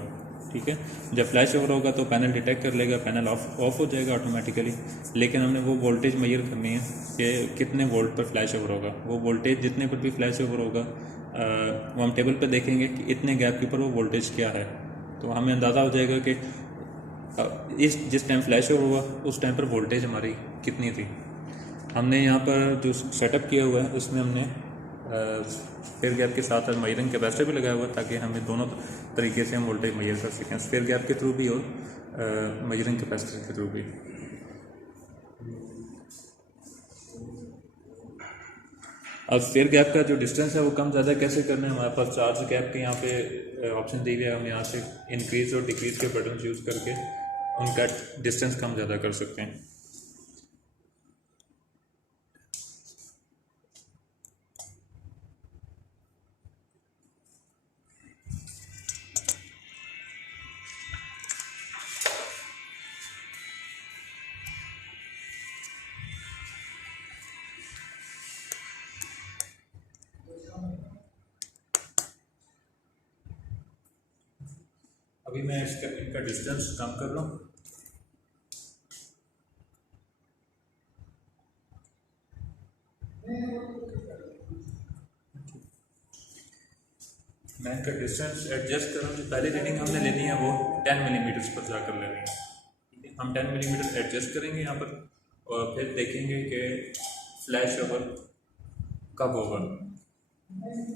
ठीक है। जब फ्लैश ओवर होगा तो पैनल डिटेक्ट कर लेगा, पैनल ऑफ हो जाएगा ऑटोमेटिकली। लेकिन हमने वो वोल्टेज मेजर करनी है कि कितने वोल्ट पर फ्लैश ओवर होगा। वो वोल्टेज जितने पर भी फ्लैश ओवर होगा वो हम टेबल पे देखेंगे कि इतने गैप के ऊपर वो वोल्टेज क्या है, तो हमें अंदाज़ा हो जाएगा कि इस जिस टाइम फ्लैश ओवर हुआ उस टाइम पर वोल्टेज हमारी कितनी थी। हमने यहाँ पर जो सेटअप किया हुआ है उसमें हमने स्फीयर गैप के साथ साथ मेजरिंग कैपेसिटर भी लगाया हुआ है, ताकि हमें दोनों तरीके से हम वोल्टेज मेजर कर सकें, स्फीयर गैप के थ्रू भी और मेजरिंग कैपेसिटर के थ्रू भी। अब स्फीयर गैप का जो डिस्टेंस है वो कम ज़्यादा कैसे करना है, हमारे पास चार्ज गैप के यहाँ पे ऑप्शन दी हुई है। हम यहाँ से इंक्रीज और डिक्रीज के बटन यूज़ करके उनका डिस्टेंस कम ज़्यादा कर सकते हैं। अभी मैं इनका डिस्टेंस कम कर रहा हूँ। मैं इनका डिस्टेंस एडजस्ट कर रहा हूँ। जो पहली रीडिंग हमने लेनी है वो 10 मिलीमीटर्स पर जाकर लेनी है, ठीक है। हम 10 मिलीमीटर एडजस्ट करेंगे यहाँ पर और फिर देखेंगे कि फ्लैश ओवर कब होगा।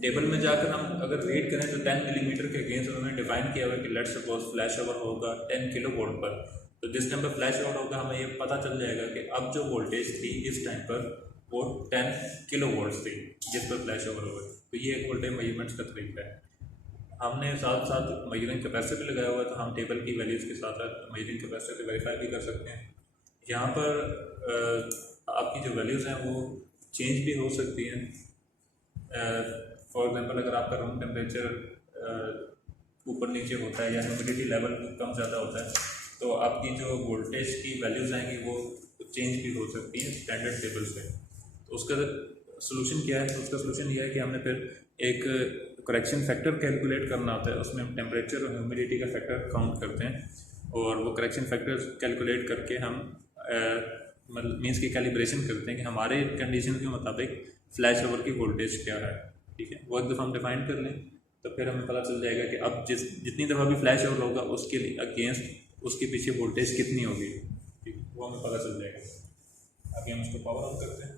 टेबल में जाकर हम अगर रीड करें तो 10 मिलीमीटर के अगेंस्ट उन्होंने डिफाइन किया हुआ है कि लेट्स सपोज फ्लैश ओवर होगा 10 किलो वोल्ट पर। तो जिस टाइम पर फ्लैश ओवर होगा हमें ये पता चल जाएगा कि अब जो वोल्टेज थी इस टाइम पर वो 10 किलो वोल्ट थी जिस पर फ्लैश ओवर होगा। तो ये एक वोल्टेज मेजरमेंट्स का तरीका है। हमने साथ साथ मेजरिंग कैपेसिटर भी लगाया हुआ है, तो हम टेबल की वैल्यूज़ के साथ साथ मेजरिंग कैपेसिटर को वेरीफाई भी कर सकते हैं। यहाँ पर आपकी जो वैल्यूज़ हैं वो चेंज भी हो सकती हैं। फॉर एग्जांपल अगर आपका रूम टेम्परेचर ऊपर नीचे होता है या ह्यूमिडिटी लेवल कम ज़्यादा होता है तो आपकी जो वोल्टेज की वैल्यूज़ आएंगी वो चेंज भी हो सकती हैं स्टैंडर्ड टेबल से। तो उसका सोल्यूशन क्या है? तो उसका सोल्यूशन ये है कि हमने फिर एक करेक्शन फैक्टर कैलकुलेट करना होता है। उसमें हम टेम्परेचर और ह्यूमिडिटी का फैक्टर काउंट करते हैं और वो करेक्शन फैक्टर कैलकुलेट करके हम मतलब मीन्स की कैलिब्रेशन करते हैं कि हमारे कंडीशन के मुताबिक फ्लैश ओवर की वोल्टेज क्या है, ठीक है। वो एक दफ़ा हम डिफाइन कर लें तो फिर हमें पता चल जाएगा कि अब जितनी दफ़ा भी फ्लैश ओवर होगा उसके अगेंस्ट उसके पीछे वोल्टेज कितनी होगी, ठीक है, वो हमें पता चल जाएगा। अभी हम उसको पावर ऑन करते हैं।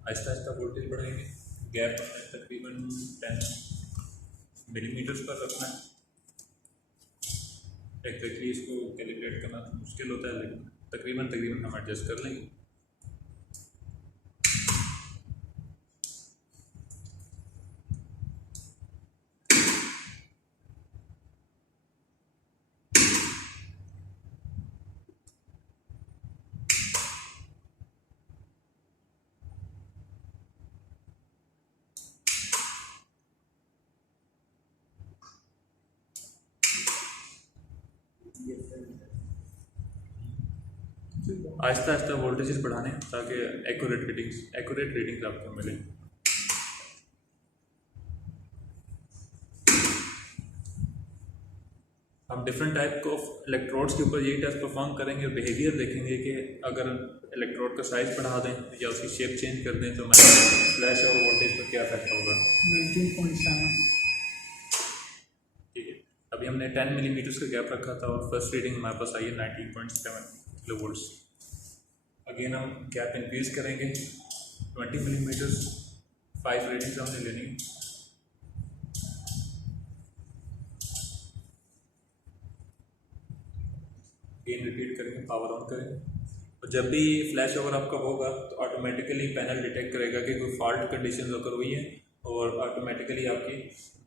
आहिस्ता आहिस्ता वोल्टेज बढ़ाएंगे। गैप तकरीबन 10 मिलीमीटर्स पर रखना है। एग्जैक्टली इसको कैलिब्रेट करना तो मुश्किल होता है, लेकिन तकरीबन हम एडजस्ट कर लेंगे। आहिस्ता आहिस्ता वोल्टेजेस बढ़ाने ताकि एक्यूरेट रीडिंग्स आपको मिले। हम डिफरेंट टाइप ऑफ इलेक्ट्रोड्स के ऊपर यही टेस्ट परफॉर्म करेंगे, बिहेवियर देखेंगे कि अगर इलेक्ट्रोड का साइज बढ़ा दें या उसकी शेप चेंज कर दें तो हमारे फ्लैश और वोल्टेज पर क्या इफेक्ट होगा। 19.7। ठीक है, अभी हमने 10 मिलीमीटर्स का गैप रखा था और फर्स्ट रीडिंग हमारे पास आई है 19.7 किलो वोल्ट्स। अगेन हम गैप इंक्रीज करेंगे 20 मिलीमीटर्स, 5 रीडिंग्स हमने लेनी। गेन रिपीट करेंगे, पावर ऑन करेंगे और जब भी फ्लैश ओवर आपका होगा तो ऑटोमेटिकली पैनल डिटेक्ट करेगा कि कोई फॉल्ट कंडीशन अगर हुई है और ऑटोमेटिकली आपकी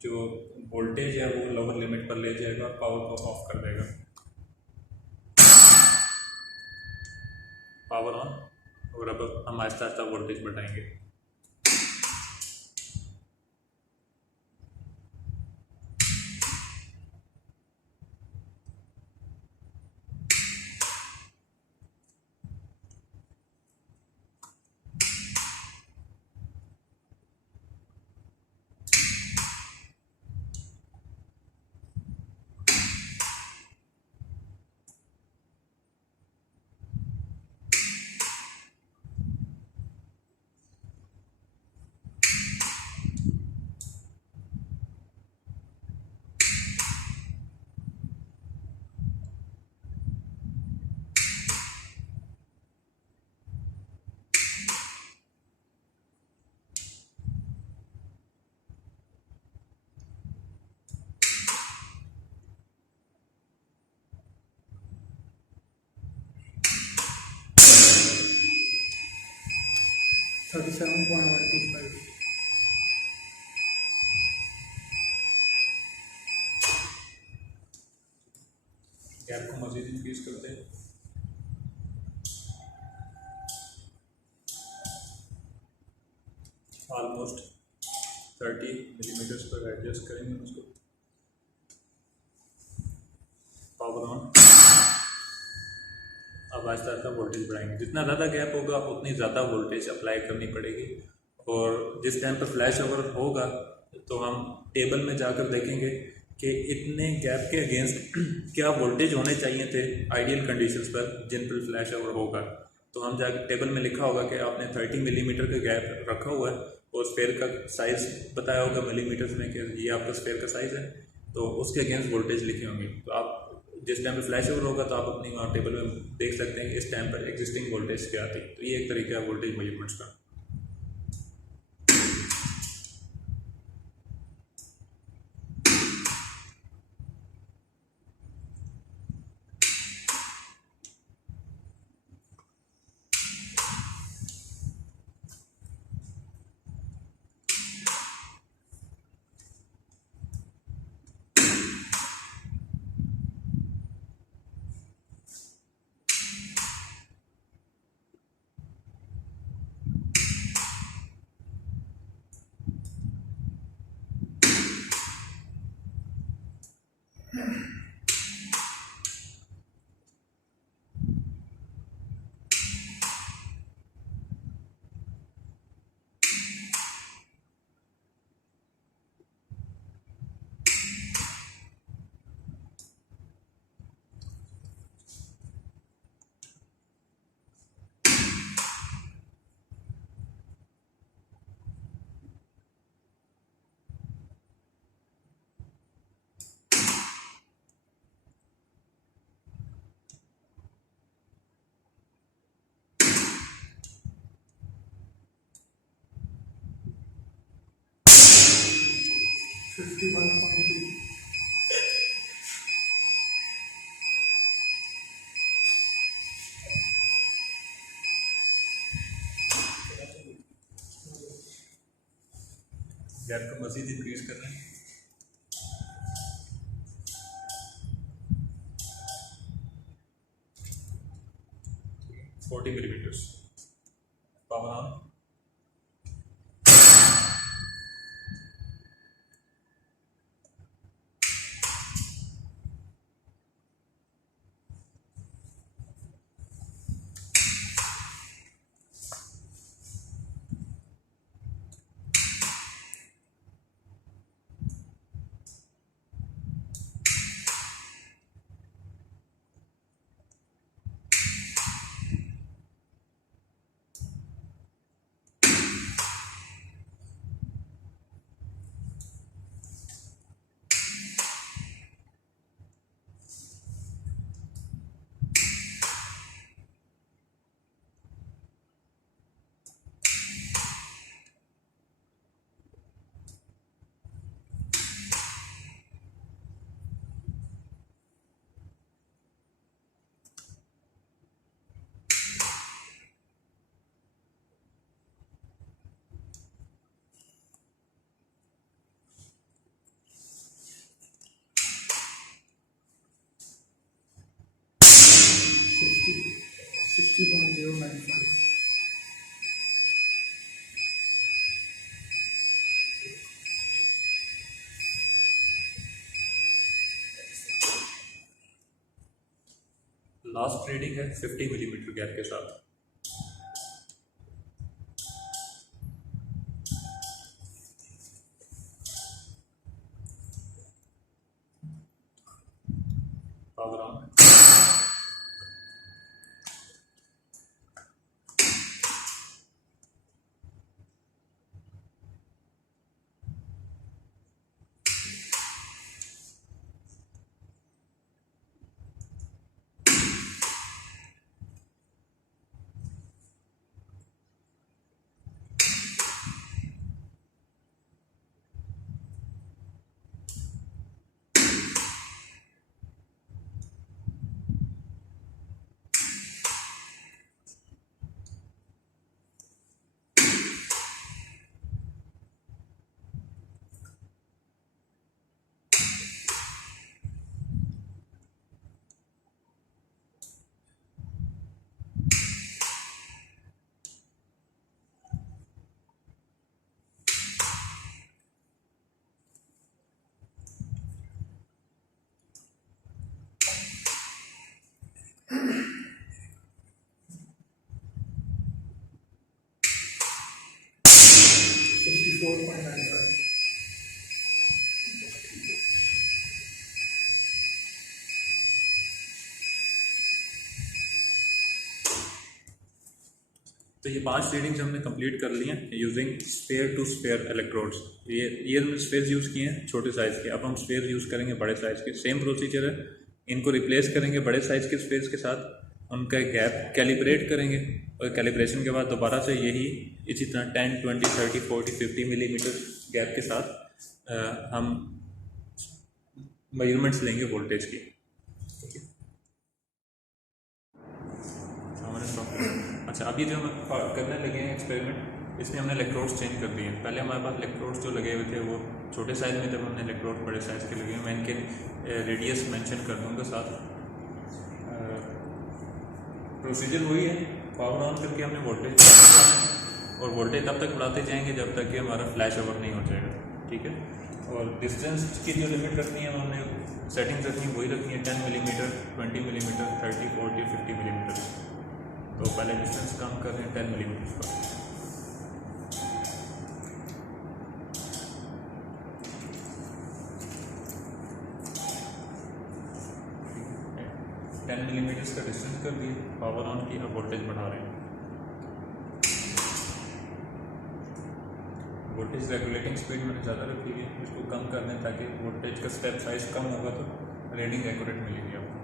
जो वोल्टेज है वो लोअर लिमिट पर ले जाएगा, पावर को ऑफ कर देगा। पावर ऑन और अब हम आहिस्ता आहिस्ता वोल्टेज बढ़ाएंगे। 37.125। गैप को मजीद इंक्रीज करते हैं। ऑलमोस्ट 30 मिलीमीटर्स पर एडजस्ट करेंगे उसको। Power on. अब आहिस्ता आहिस्ता वोल्टेज बढ़ाएंगे। जितना ज़्यादा गैप होगा उतनी ज़्यादा वोल्टेज अप्लाई करनी पड़ेगी। और जिस टाइम पर फ्लैश ओवर होगा तो हम टेबल में जाकर देखेंगे कि इतने गैप के अगेंस्ट क्या वोल्टेज होने चाहिए थे आइडियल कंडीशंस पर जिन पर फ्लैश ओवर होगा। तो हम जाकर टेबल में लिखा होगा कि आपने 30 मिलीमीटर का गैप रखा हुआ है और स्फेयर का साइज़ बताया होगा मिलीमीटर्स में कि ये आपका स्फेयर का साइज़ है, तो उसके अगेंस्ट वोल्टेज लिखे होंगे। तो आप जिस टाइम पे फ्लैश ओवर होगा तो आप अपनी वहाँ टेबल में देख सकते हैं कि इस टाइम पर एग्जिस्टिंग वोल्टेज क्या थी। तो ये एक तरीका है वोल्टेज मेजरमेंट्स का। गैप को मजीद इंक्रीज कर रहे हैं। Forty millimetres. Power on. Last reading है 50 मिलीमीटर गैप के साथ। Power on. 54.95. तो ये 5 रीडिंग्स हमने कंप्लीट कर ली हैं using sphere to sphere electrodes. ये ईयर में स्पेयर यूज़ किए हैं छोटे साइज़ के, अब हम स्पेयर यूज़ करेंगे बड़े साइज़ के। सेम प्रोसीजर है, इनको रिप्लेस करेंगे बड़े साइज़ के स्पेयर्स के साथ, उनका गैप कैलिब्रेट करेंगे और कैलिब्रेशन के बाद दोबारा से यही इसी तरह 10, 20, 30, 40, 50 मिलीमीटर गैप के साथ हम मेजरमेंट्स लेंगे वोल्टेज की। अच्छा, अभी जो हम करने लगे हैं एक्सपेरिमेंट, इसमें हमने इलेक्ट्रोड्स चेंज कर दिए हैं। पहले हमारे पास इलेक्ट्रोड्स जो लगे हुए थे वो छोटे साइज़ में, जब हमने इलेक्ट्रोड बड़े साइज़ के लगे हैं, मैं इनके रेडियस मेंशन कर दूँगा साथ। प्रोसीजर वही है, पावर ऑन करके हमने वोल्टेज और वोल्टेज तब तक बढ़ाते जाएंगे जब तक कि हमारा फ्लैश ओवर नहीं हो जाएगा, ठीक है। और डिस्टेंस की जो लिमिट रखनी है हमने सेटिंग्स रखनी है वही रखनी है, 10 मिलीमीटर, 20 मिलीमीटर, 30, 40, 50 मिलीमीटर। तो पहले डिस्टेंस कम कर रहे हैं 10 मिलीमीटर पर। टेन मिलीमीटर्स का डिस्टेंस कर दिए, पावर ऑन की, अब वोल्टेज बढ़ा रहे हैं। वोल्टेज रेगुलेटिंग स्पीड मैंने ज़्यादा रखी है, इसको कम कर दें ताकि वोल्टेज का स्टेप साइज कम होगा तो रीडिंग एक्यूरेट मिलेगी आपको।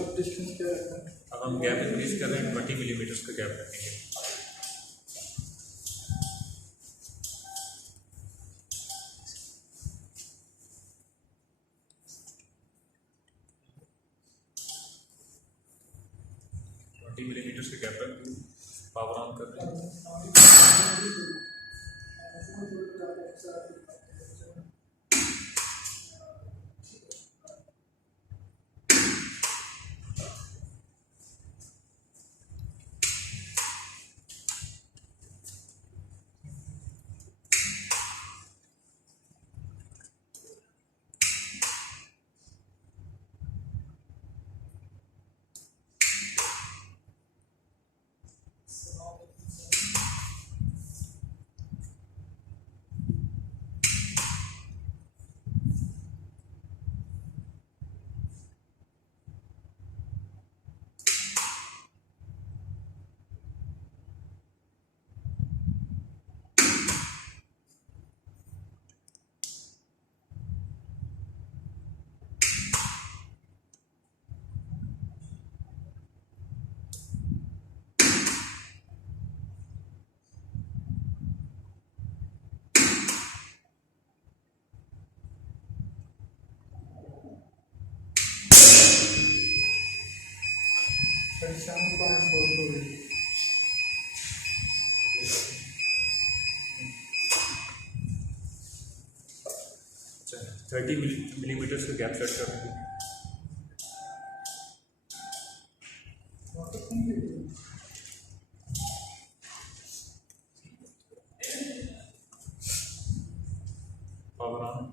अब डिस्टेंस क्या रहता है? अब हम गैप इंक्रीज कर रहे हैं, 20 मिलीमीटर्स का गैप रखेंगे। मिलीमीटर्स का गैप रख, पावर ऑन कर रहे हैं। अच्छा, 30 मिलीमीटर्स का गैप सेट कर देंगे। Power on.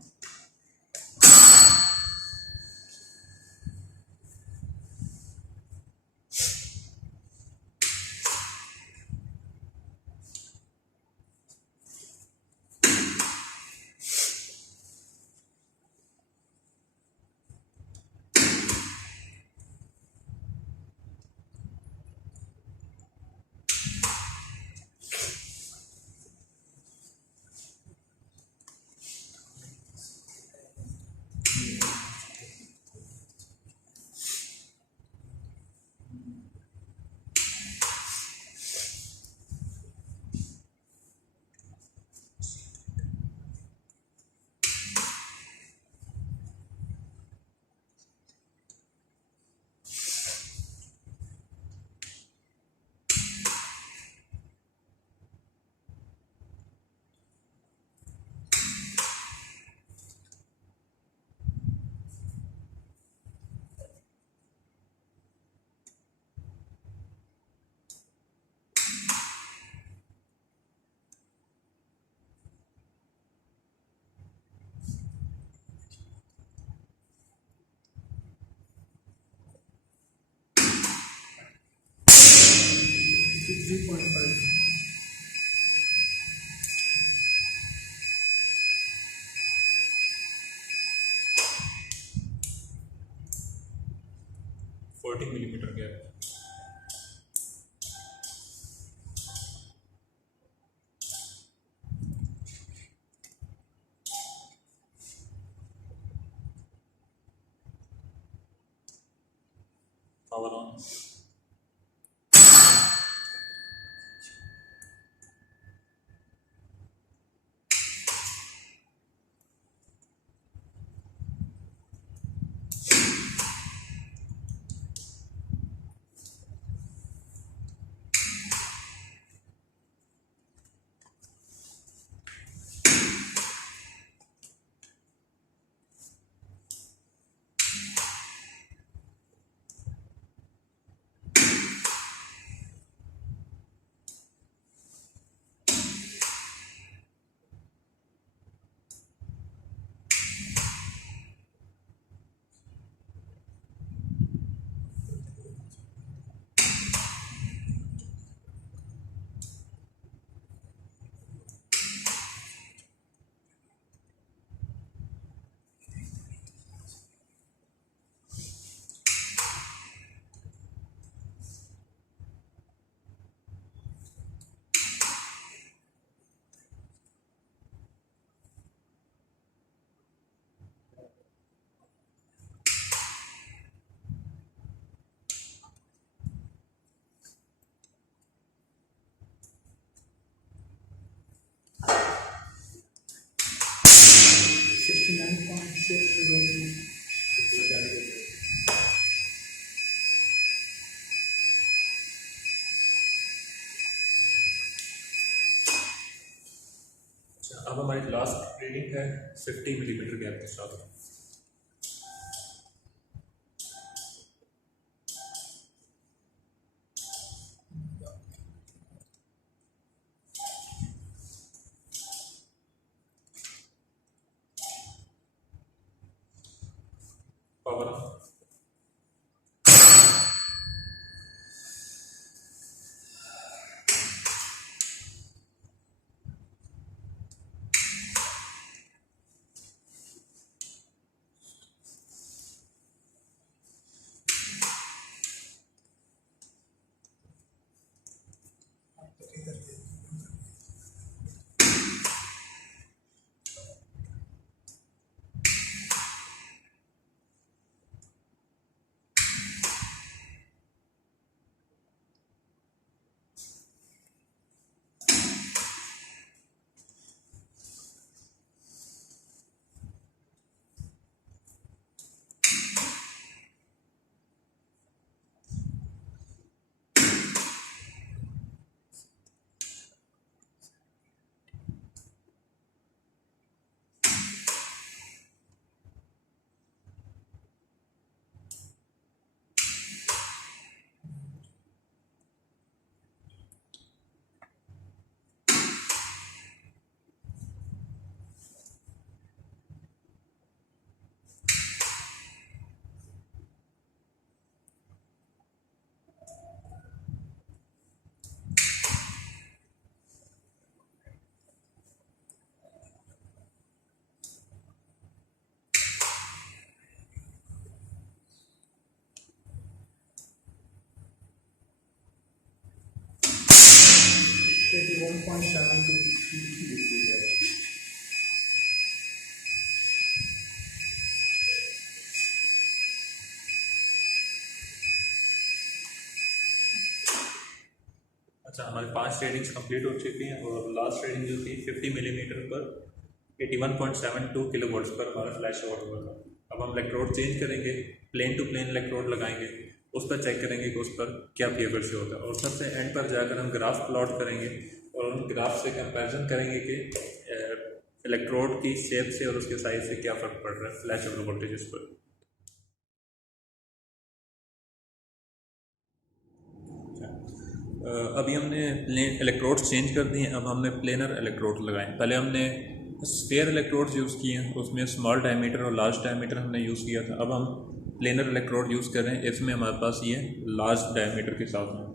63.5. Millimetre gap. Power on. अब हमारी लास्ट रीडिंग है 50 मिलीमीटर गैप के साथ। Power on. अच्छा, हमारे 5 रीडिंग्स कंप्लीट हो चुकी हैं और लास्ट रीडिंग जो थी 50 मिलीमीटर पर 81.72 किलो वोल्ट्स पर हमारा फ्लैश आउट हुआ था। अब हम इलेक्ट्रोड चेंज करेंगे, प्लेन टू प्लेन इलेक्ट्रोड लगाएंगे, उस पर चेक करेंगे कि उस पर क्या बिहेवियर से होता है और सबसे एंड पर जाकर हम ग्राफ प्लॉट करेंगे और उन ग्राफ से कंपैरिजन करेंगे कि इलेक्ट्रोड की शेप से और उसके साइज से क्या फ़र्क पड़ रहा है फ्लैश वोल्टेजेस पर। अभी हमने प्लेन इलेक्ट्रोड्स चेंज कर दिए हैं, अब हमने प्लेनर इलेक्ट्रोड लगाए। पहले हमने स्फेयर इलेक्ट्रोड्स यूज़ किए हैं, उसमें स्मॉल डायमीटर और लार्ज डायमीटर हमने यूज़ किया था। अब हम प्लेनर इलेक्ट्रोड यूज़ कर रहे हैं, इसमें हमारे पास ये लार्ज डायमीटर के साथ में।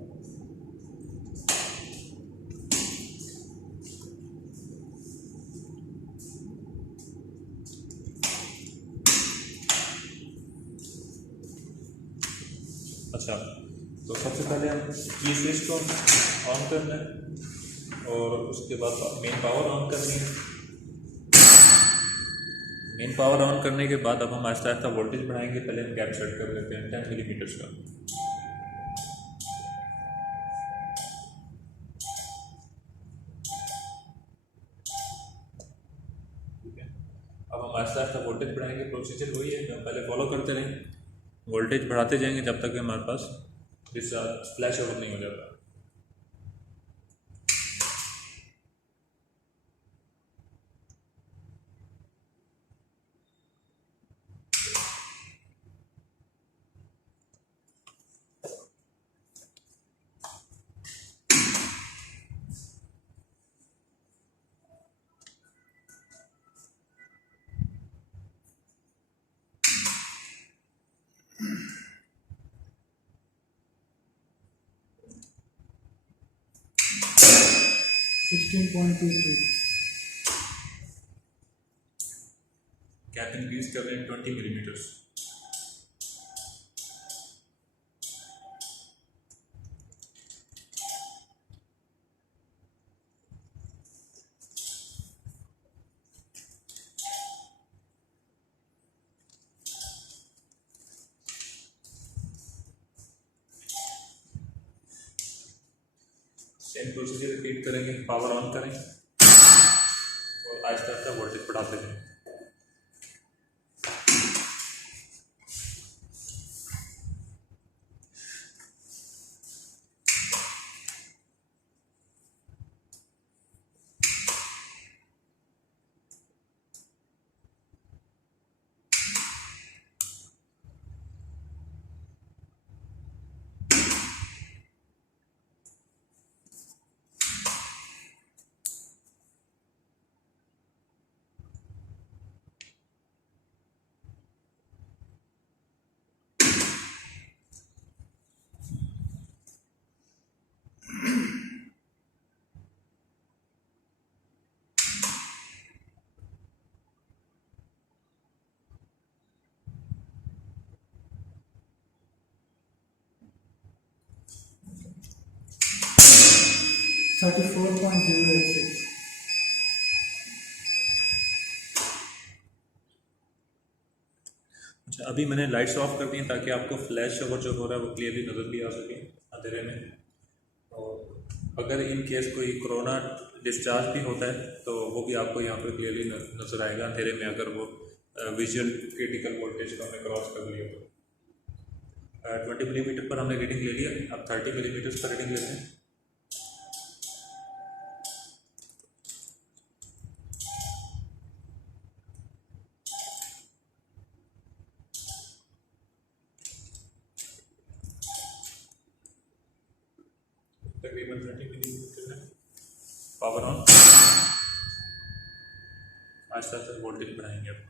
अच्छा, तो सबसे पहले हम की स्विच को ऑन करना है और उसके बाद मेन पावर ऑन करनी है। मेन पावर ऑन करने के बाद अब हम आहिस्ता आहिस्ता वोल्टेज बढ़ाएंगे। पहले हम गैप सेट कर लेते हैं 10 मिलीमीटर का। ठीक है, अब हम आहिस्ता आहिस्ता वोल्टेज बढ़ाएंगे। प्रोसीजर वही है, हम पहले फॉलो करते रहें, वोल्टेज बढ़ाते जाएंगे जब तक कि हमारे पास डिस्चार्ज फ्लैश ओवर नहीं हो जाता। कैप इंक्रीज कर रहे हैं 20 मिलीमीटर। सेम प्रोसीजर रिपीट करेंगे। पावर ऑन करें और आहिस्ता आहिस्ता वोल्टेज बढ़ाते जाएं। अच्छा, अभी मैंने लाइट्स ऑफ कर दी हैं ताकि आपको फ्लैश ओवर जो हो रहा है वो क्लियरली नज़र भी आ सके अंधेरे में। और अगर इन केस कोई कोरोना डिस्चार्ज भी होता है तो वो भी आपको यहाँ पर क्लियरली नज़र आएगा अंधेरे में, अगर वो विजुअल क्रिटिकल वोल्टेज को हमने क्रॉस कर लिया तो। 20 मिलीमीटर पर हमने रीडिंग ले लिया, अब 30 मिलीमीटर पर रीडिंग लेते हैं। तकरीबन 30 मिलीमीटर है। Power on, Aahista Aahista voltage बढ़ाएंगे अब।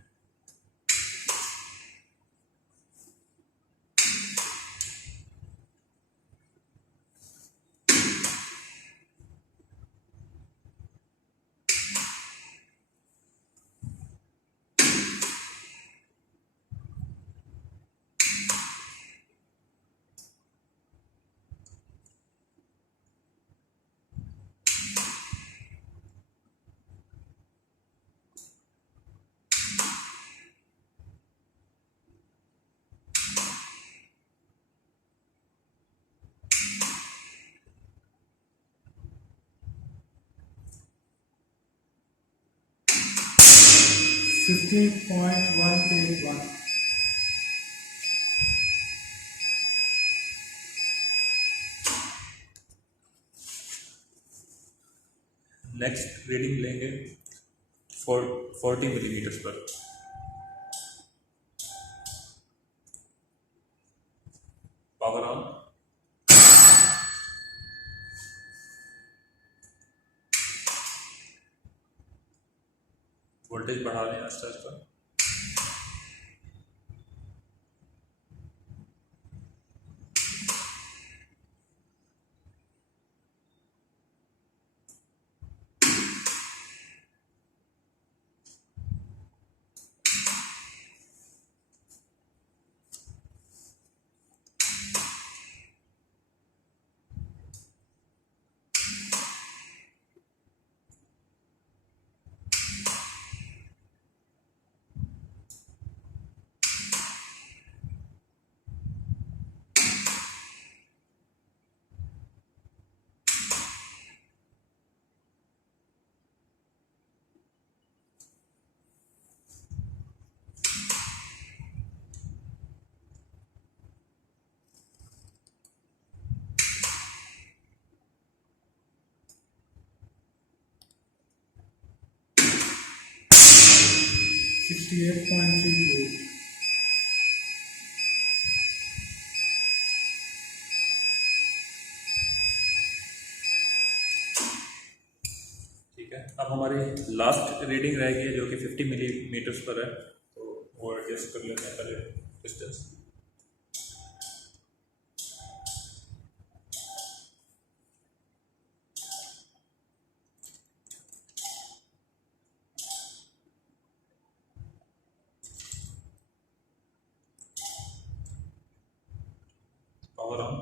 नेक्स्ट रीडिंग लेंगे 40 मिलीमीटर पर। पावर ऑन, वोल्टेज बढ़ा लें आहिस्ता आहिस्ता। 68.328. ठीक है, अब हमारी लास्ट रीडिंग रह गई है जो कि 50 मिलीमीटर्स पर है, तो वो एडजस्ट कर लेते हैं पहले डिस्टेंस। Power on.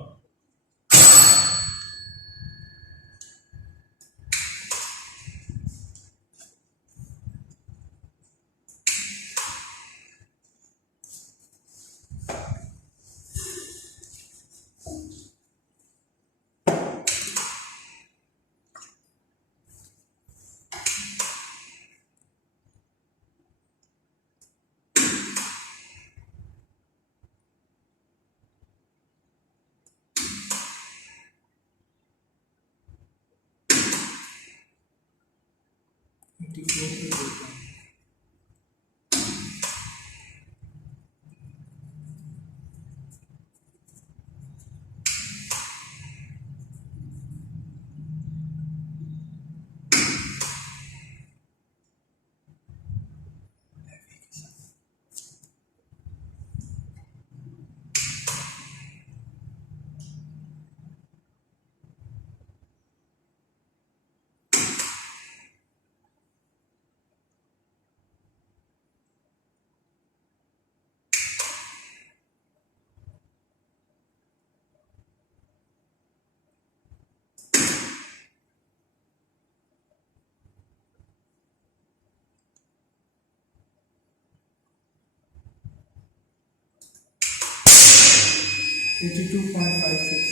$82.56.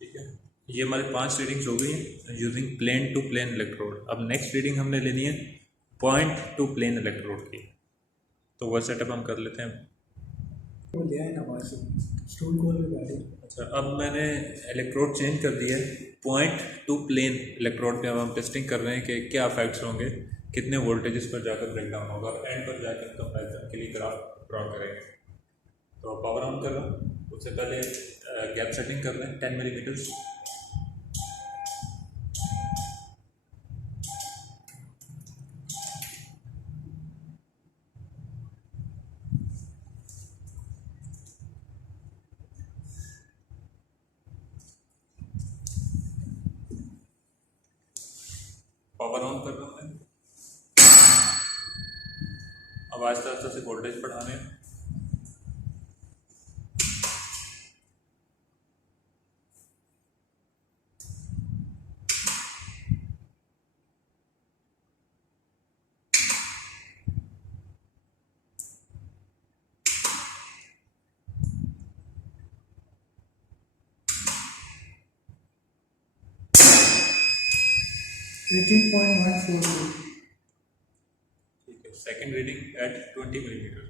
ठीक है, ये हमारी 5 रीडिंग्स हो गई हैं using plane to plane electrode. अब नेक्स्ट रीडिंग हमने लेनी है पॉइंट टू प्लेन इलेक्ट्रोड की, तो वह सेटअप हम कर लेते हैं। वो ले आए ना वहाँ से, स्टूल खोल के बैठे। अच्छा, अब मैंने इलेक्ट्रोड चेंज कर दिया है पॉइंट टू प्लेन इलेक्ट्रोड पे। अब हम टेस्टिंग कर रहे हैं कि क्या इफेक्ट्स होंगे, कितने वोल्टेजेस पर जाकर ब्रेक डाउन होगा, और एंड पर जाकर कंपैरिजन के लिए ग्राफ ड्रॉ करेंगे। तो पावर ऑन कर रहा हूँ, उससे पहले गैप सेटिंग कर लें 10 मिलीमीटर्स। पावर ऑन कर रहा हूँ मैं। अब आहिस्ता आहिस्ता से वोल्टेज बढ़ाने हैं। $18.142. ठीक है, second reading at 20 millimetre.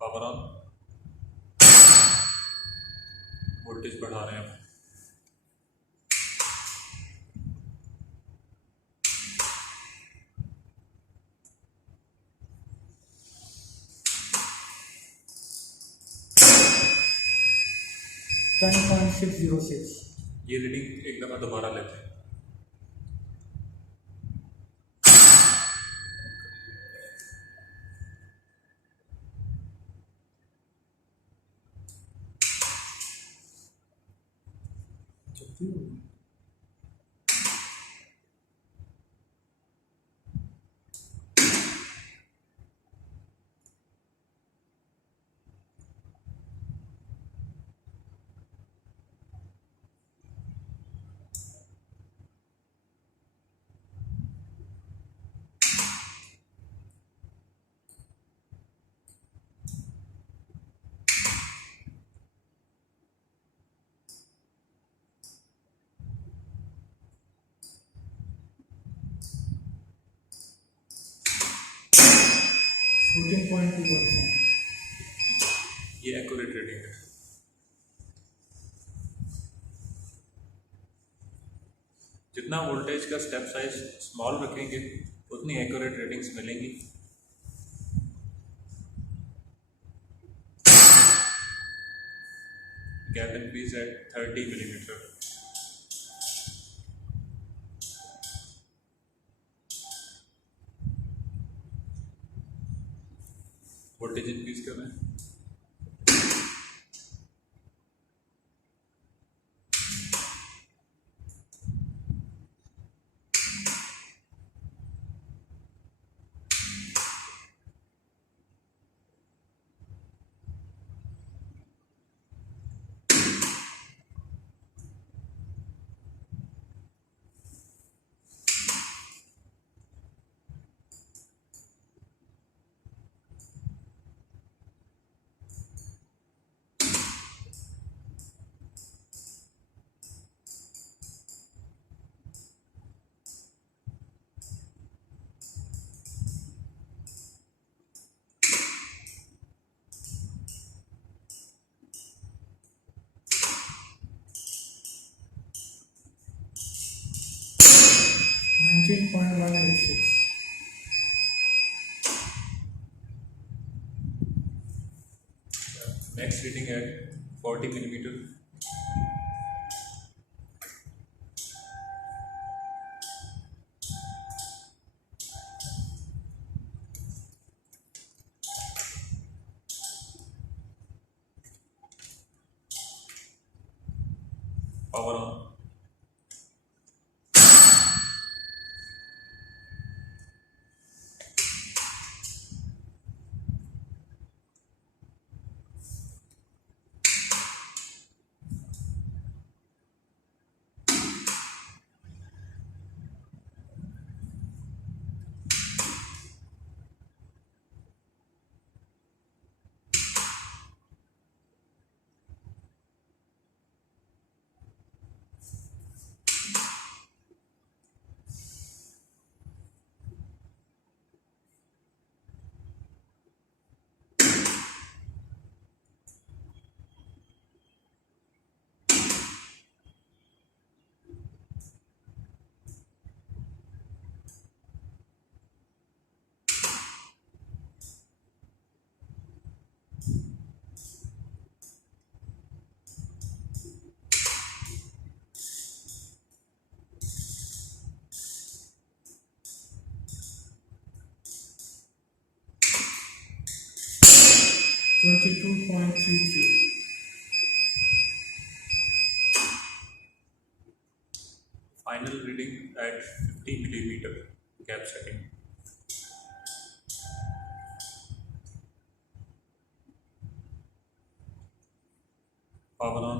Power on, voltage बढ़ा रहे हैं। $10.606. ये रीडिंग एक दफ़ा दोबारा लेते हैं। 14.2%. ये एक्यूरेट रीडिंग है। जितना वोल्टेज का स्टेप साइज स्मॉल रखेंगे उतनी एक्यूरेट रीडिंग्स मिलेंगी। Gap increase at 30 millimetre. Voltage increase कर रहे हैं। Next reading at 40 millimeter. Power on. Final reading at 50 millimeter gap setting. Power on.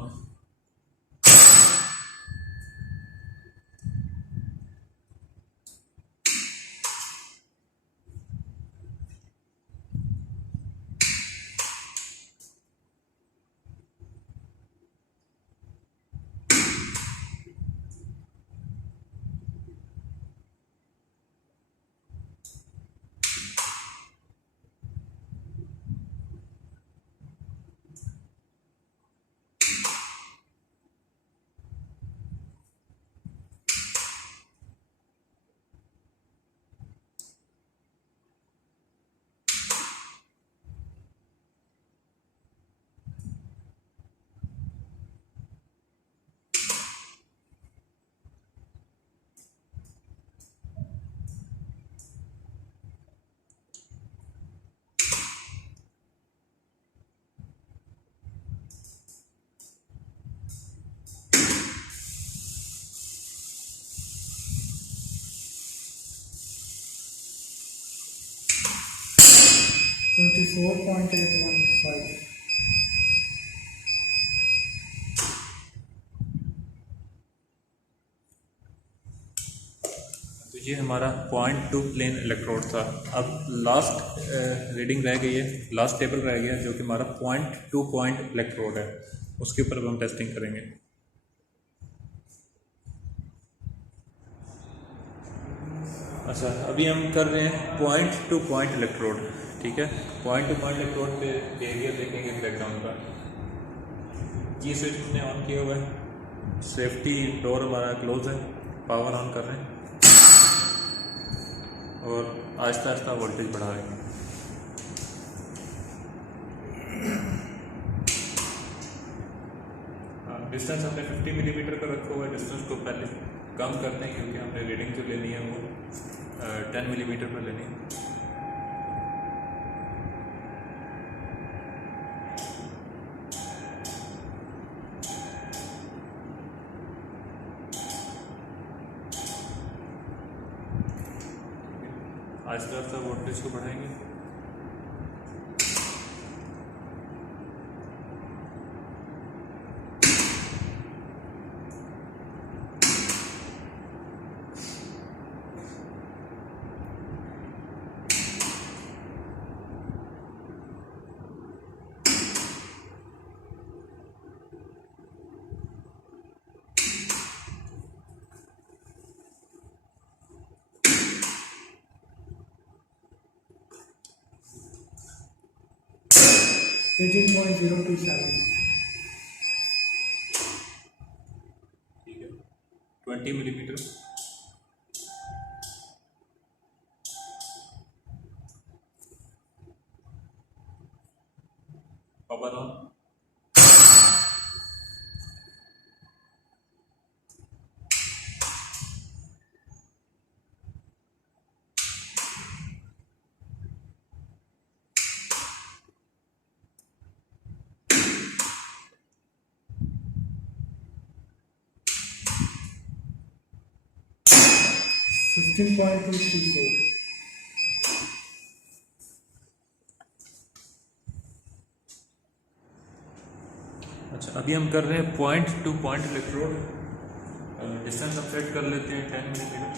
$24.815. तो ये हमारा 0.2 प्लेन इलेक्ट्रोड था। अब लास्ट रीडिंग रह गई है, लास्ट टेबल रह गया जो कि हमारा 0.2 पॉइंट इलेक्ट्रोड है, उसके ऊपर अब हम टेस्टिंग करेंगे। अच्छा, अभी हम कर रहे हैं 0.2 पॉइंट इलेक्ट्रोड। ठीक है। पॉइंट टू पॉइंट इलेक्ट्रोड पे बिहेवियर देखेंगे ब्रेकडाउन का। की स्विच हमने ऑन किया हुआ है, सेफ्टी डोर हमारा क्लोज है, पावर ऑन कर रहे हैं और आहिस्ता आहिस्ता वोल्टेज बढ़ा रहे हैं। डिस्टेंस हमने 50 मिलीमीटर का रखा हुआ है। डिस्टेंस को पहले कम करते हैं क्योंकि हमने रीडिंग जो लेनी है वो 10 मिलीमीटर पर लेनी है। आहिस्ता आहिस्ता वोल्टेज को बढ़ाएंगे। एटीन पॉइंट 027 ठीक है, 20 millimetre. Power on. Fifteen point 234 अच्छा, अभी हम कर रहे हैं point two point electrode. Distance हम सेट कर लेते हैं 10 मिलीमीटर।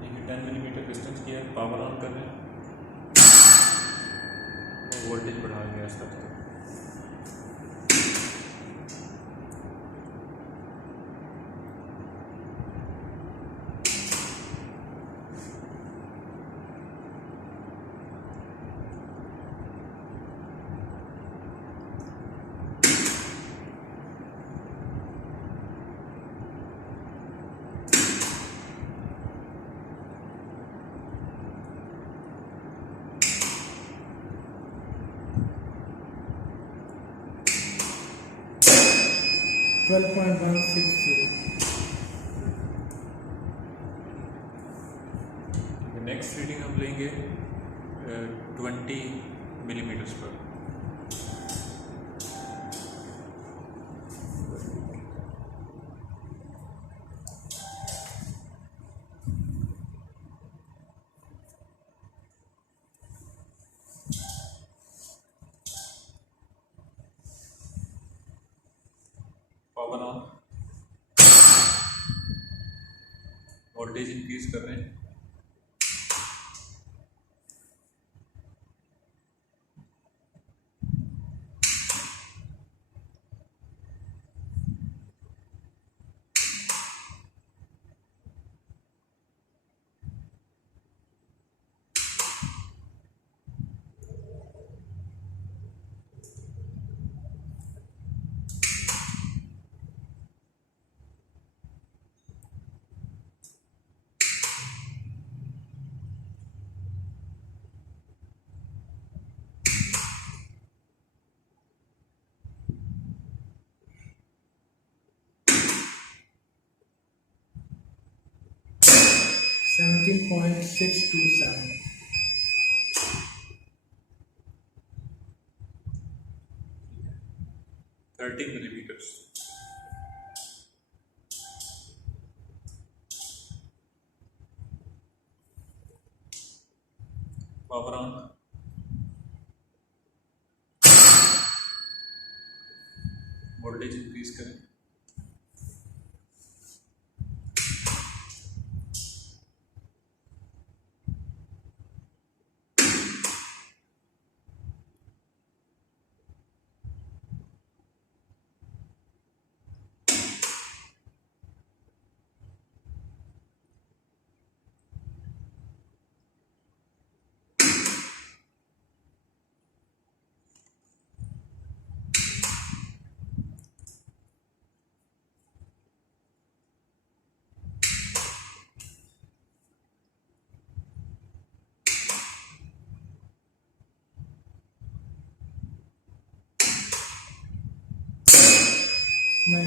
देखिए 10 मिलीमीटर डिस्टेंस किया है, पावर ऑन कर रहे हैं और वोल्टेज बढ़ा दिया Aahista Aahista. Twelve point 160 next reading हम लेंगे 20 मिलीमीटर्स पर। Power on. वोल्टेज इंक्रीज कर रहे हैं। Seventeen point 627 30 millimetres. Power on. Voltage increase करें।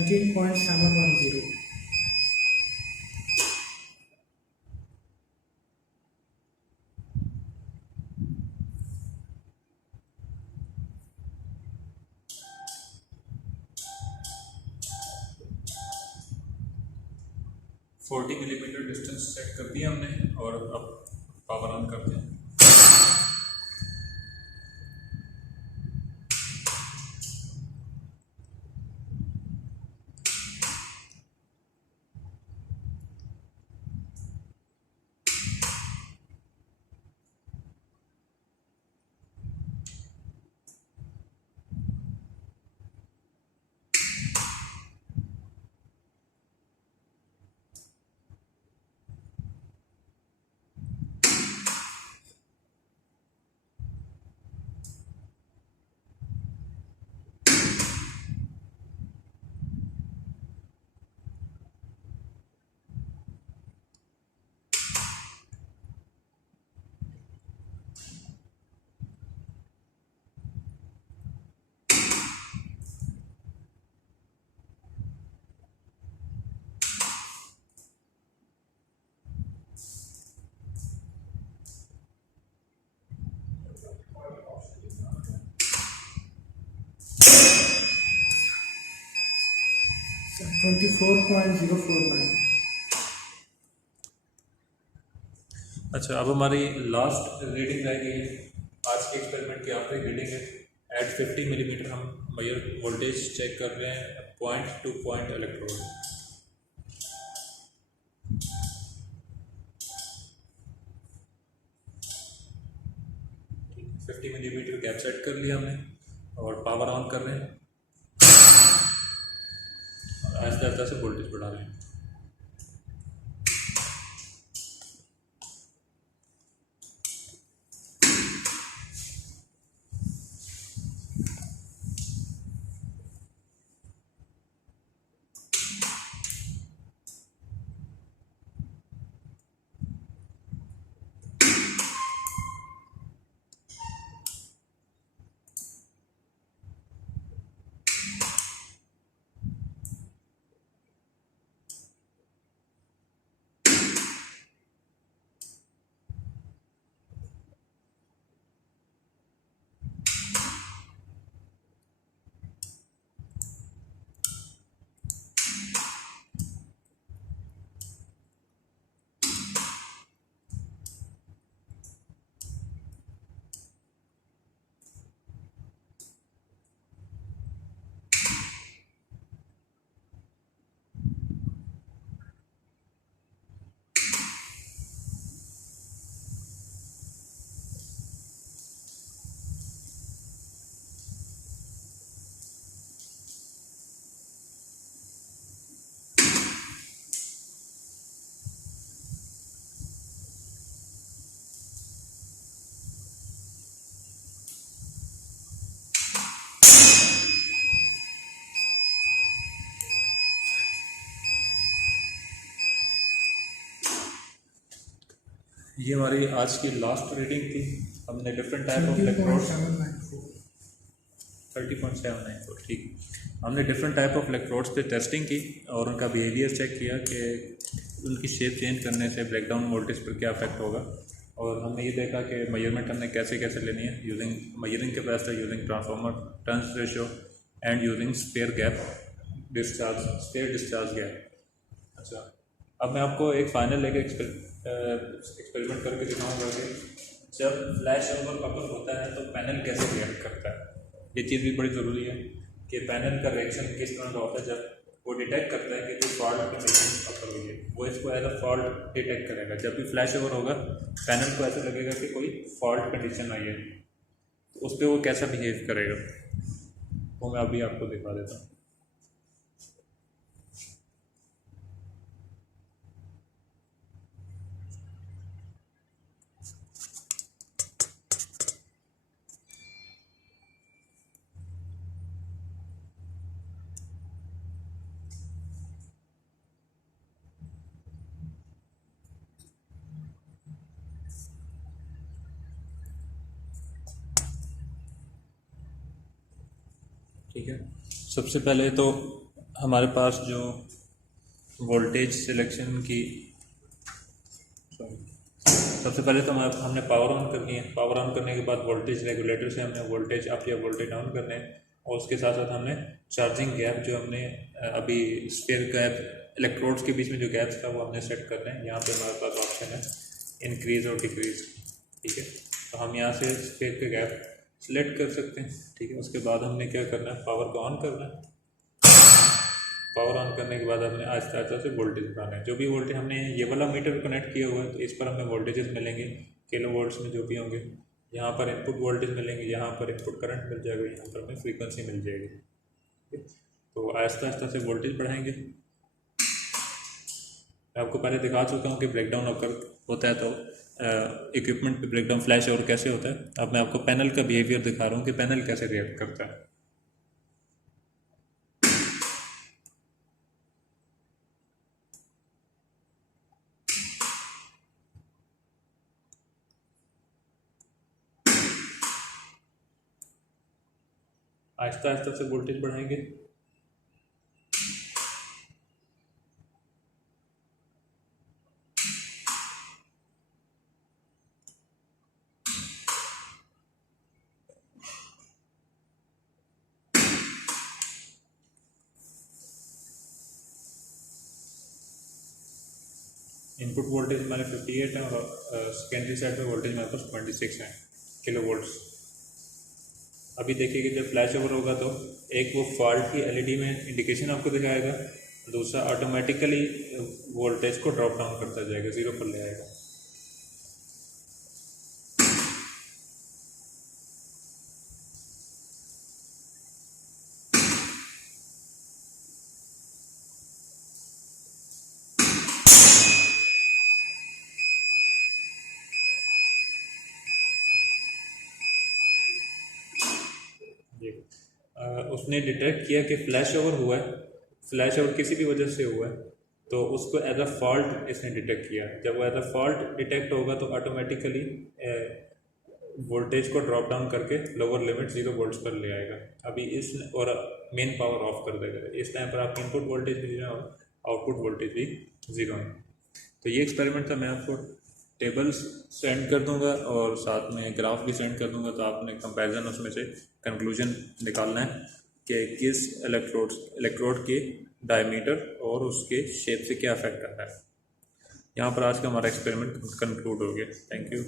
17.710. फोर्टी मिलीमीटर डिस्टेंस सेट कर दिया हमने और अब पावर ऑन करते हैं। So 24.049. अच्छा, अब हमारी लास्ट रीडिंग रह गई है। आज के एक्सपेरिमेंट की आखिरी रीडिंग है। एट 50 मिलीमीटर हम मेजर वोल्टेज चेक कर रहे हैं पॉइंट टू पॉइंट इलेक्ट्रोड। ठीक है, 50 मिलीमीटर गैप सेट कर लिया हमने और पावर ऑन कर रहे हैं और आहिस्ता आहिस्ता से वोल्टेज बढ़ा रहे हैं। ये हमारी आज की लास्ट रीडिंग थी। हमने डिफरेंट टाइप ऑफ इलेक्ट्रोड 30.794 ठीक। हमने डिफरेंट टाइप ऑफ इलेक्ट्रोड्स पे टेस्टिंग की और उनका बिहेवियर चेक किया कि उनकी शेप चेंज करने से ब्रेकडाउन वोल्टेज पर क्या इफेक्ट होगा। और हमने ये देखा कि मेजरमेंट हमने कैसे कैसे लेनी है using measuring capacitor, using transformer turns ratio and using sphere gap discharge, sphere discharge gap. अच्छा, अब मैं आपको एक फाइनल लेके एक्सपेरिमेंट करके दिखाऊंगा कि जब फ्लैश ओवर कपल होता है तो पैनल कैसे रिएक्ट करता है। ये चीज़ भी बड़ी ज़रूरी है कि पैनल का रिएक्शन किस तरह का होता है। जब वो डिटेक्ट करता है कि कोई फॉल्ट कंडीशन अकर हुई है, वो इसको एज अ फॉल्ट डिटेक्ट करेगा। जब भी फ्लैश ओवर होगा पैनल को ऐसा लगेगा कि कोई फॉल्ट कंडीशन आई है, तो उस पर वो कैसा बिहेव करेगा वो मैं अभी आपको दिखा देता हूँ। ठीक है, सबसे पहले तो हमारे पास जो वोल्टेज सिलेक्शन की सबसे पहले तो हमने पावर ऑन करनी है। पावर ऑन करने के बाद वोल्टेज रेगुलेटर से हमने वोल्टेज अप या वोल्टेज डाउन करने हैं, और उसके साथ साथ हमने चार्जिंग गैप जो हमने अभी स्फीयर गैप इलेक्ट्रोड्स के बीच में जो गैप्स था वो हमने सेट करना है। यहाँ पे हमारे पास ऑप्शन है इंक्रीज़ और डिक्रीज़, ठीक है। तो हम यहाँ से स्फीयर का गैप सिलेक्ट कर सकते हैं, ठीक है। उसके बाद हमने क्या करना है, पावर को ऑन करना है। पावर ऑन करने के बाद हमने आहिस्ता आहिस्ता से वोल्टेज बढ़ाना है। जो भी वोल्टेज हमने ये वाला मीटर कनेक्ट किया हुआ है तो इस पर हमें वोल्टेजेस मिलेंगे किलो वोल्ट्स में जो भी होंगे। यहाँ पर इनपुट वोल्टेज मिलेंगे, यहाँ पर इनपुट करंट मिल जाएगा, यहाँ पर हमें फ्रीक्वेंसी मिल जाएगी, ठीक है। तो आहिस्ता आहिस्ता से वोल्टेज बढ़ाएंगे। मैं आपको पहले दिखा चुका हूँ कि ब्रेकडाउन अगर होता है तो इक्विपमेंट पे ब्रेकडाउन फ्लैश ओवर कैसे होता है। अब मैं आपको पैनल का बिहेवियर दिखा रहा हूँ कि पैनल कैसे रिएक्ट करता है। आहिस्ता आहिस्ता से वोल्टेज बढ़ाएंगे। इनपुट वोल्टेज हमारे 58 है और सेकेंडरी साइड पे वोल्टेज हमारे पास 26 है किलो वोल्ट्स। अभी देखिए कि जब फ्लैश ओवर होगा तो एक वो फॉल्ट की एलईडी में इंडिकेशन आपको दिखाएगा, दूसरा ऑटोमेटिकली वोल्टेज को ड्रॉप डाउन करता जाएगा, 0 पर ले आएगा। उसने डिटेक्ट किया कि फ्लैश ओवर हुआ है, फ्लैश ओवर किसी भी वजह से हुआ है, तो उसको एज अ फॉल्ट इसने डिटेक्ट किया। जब वो एज अ फॉल्ट डिटेक्ट होगा तो ऑटोमेटिकली वोल्टेज को ड्रॉप डाउन करके लोअर लिमिट 0 वोल्ट्स पर ले आएगा। अभी इस और मेन पावर ऑफ कर देगा। इस टाइम पर आपकी इनपुट वोल्टेज भी 0 है और आउटपुट वोल्टेज भी 0 है। तो ये एक्सपेरिमेंट था। मैं आपको टेबल्स सेंड कर दूंगा और साथ में ग्राफ भी सेंड कर दूंगा, तो आपने कंपैरिजन उसमें से कंक्लूजन निकालना है कि किस इलेक्ट्रोड के डायमीटर और उसके शेप से क्या अफेक्ट कर रहा है। यहाँ पर आज का हमारा एक्सपेरिमेंट कंक्लूड हो गया। Thank you.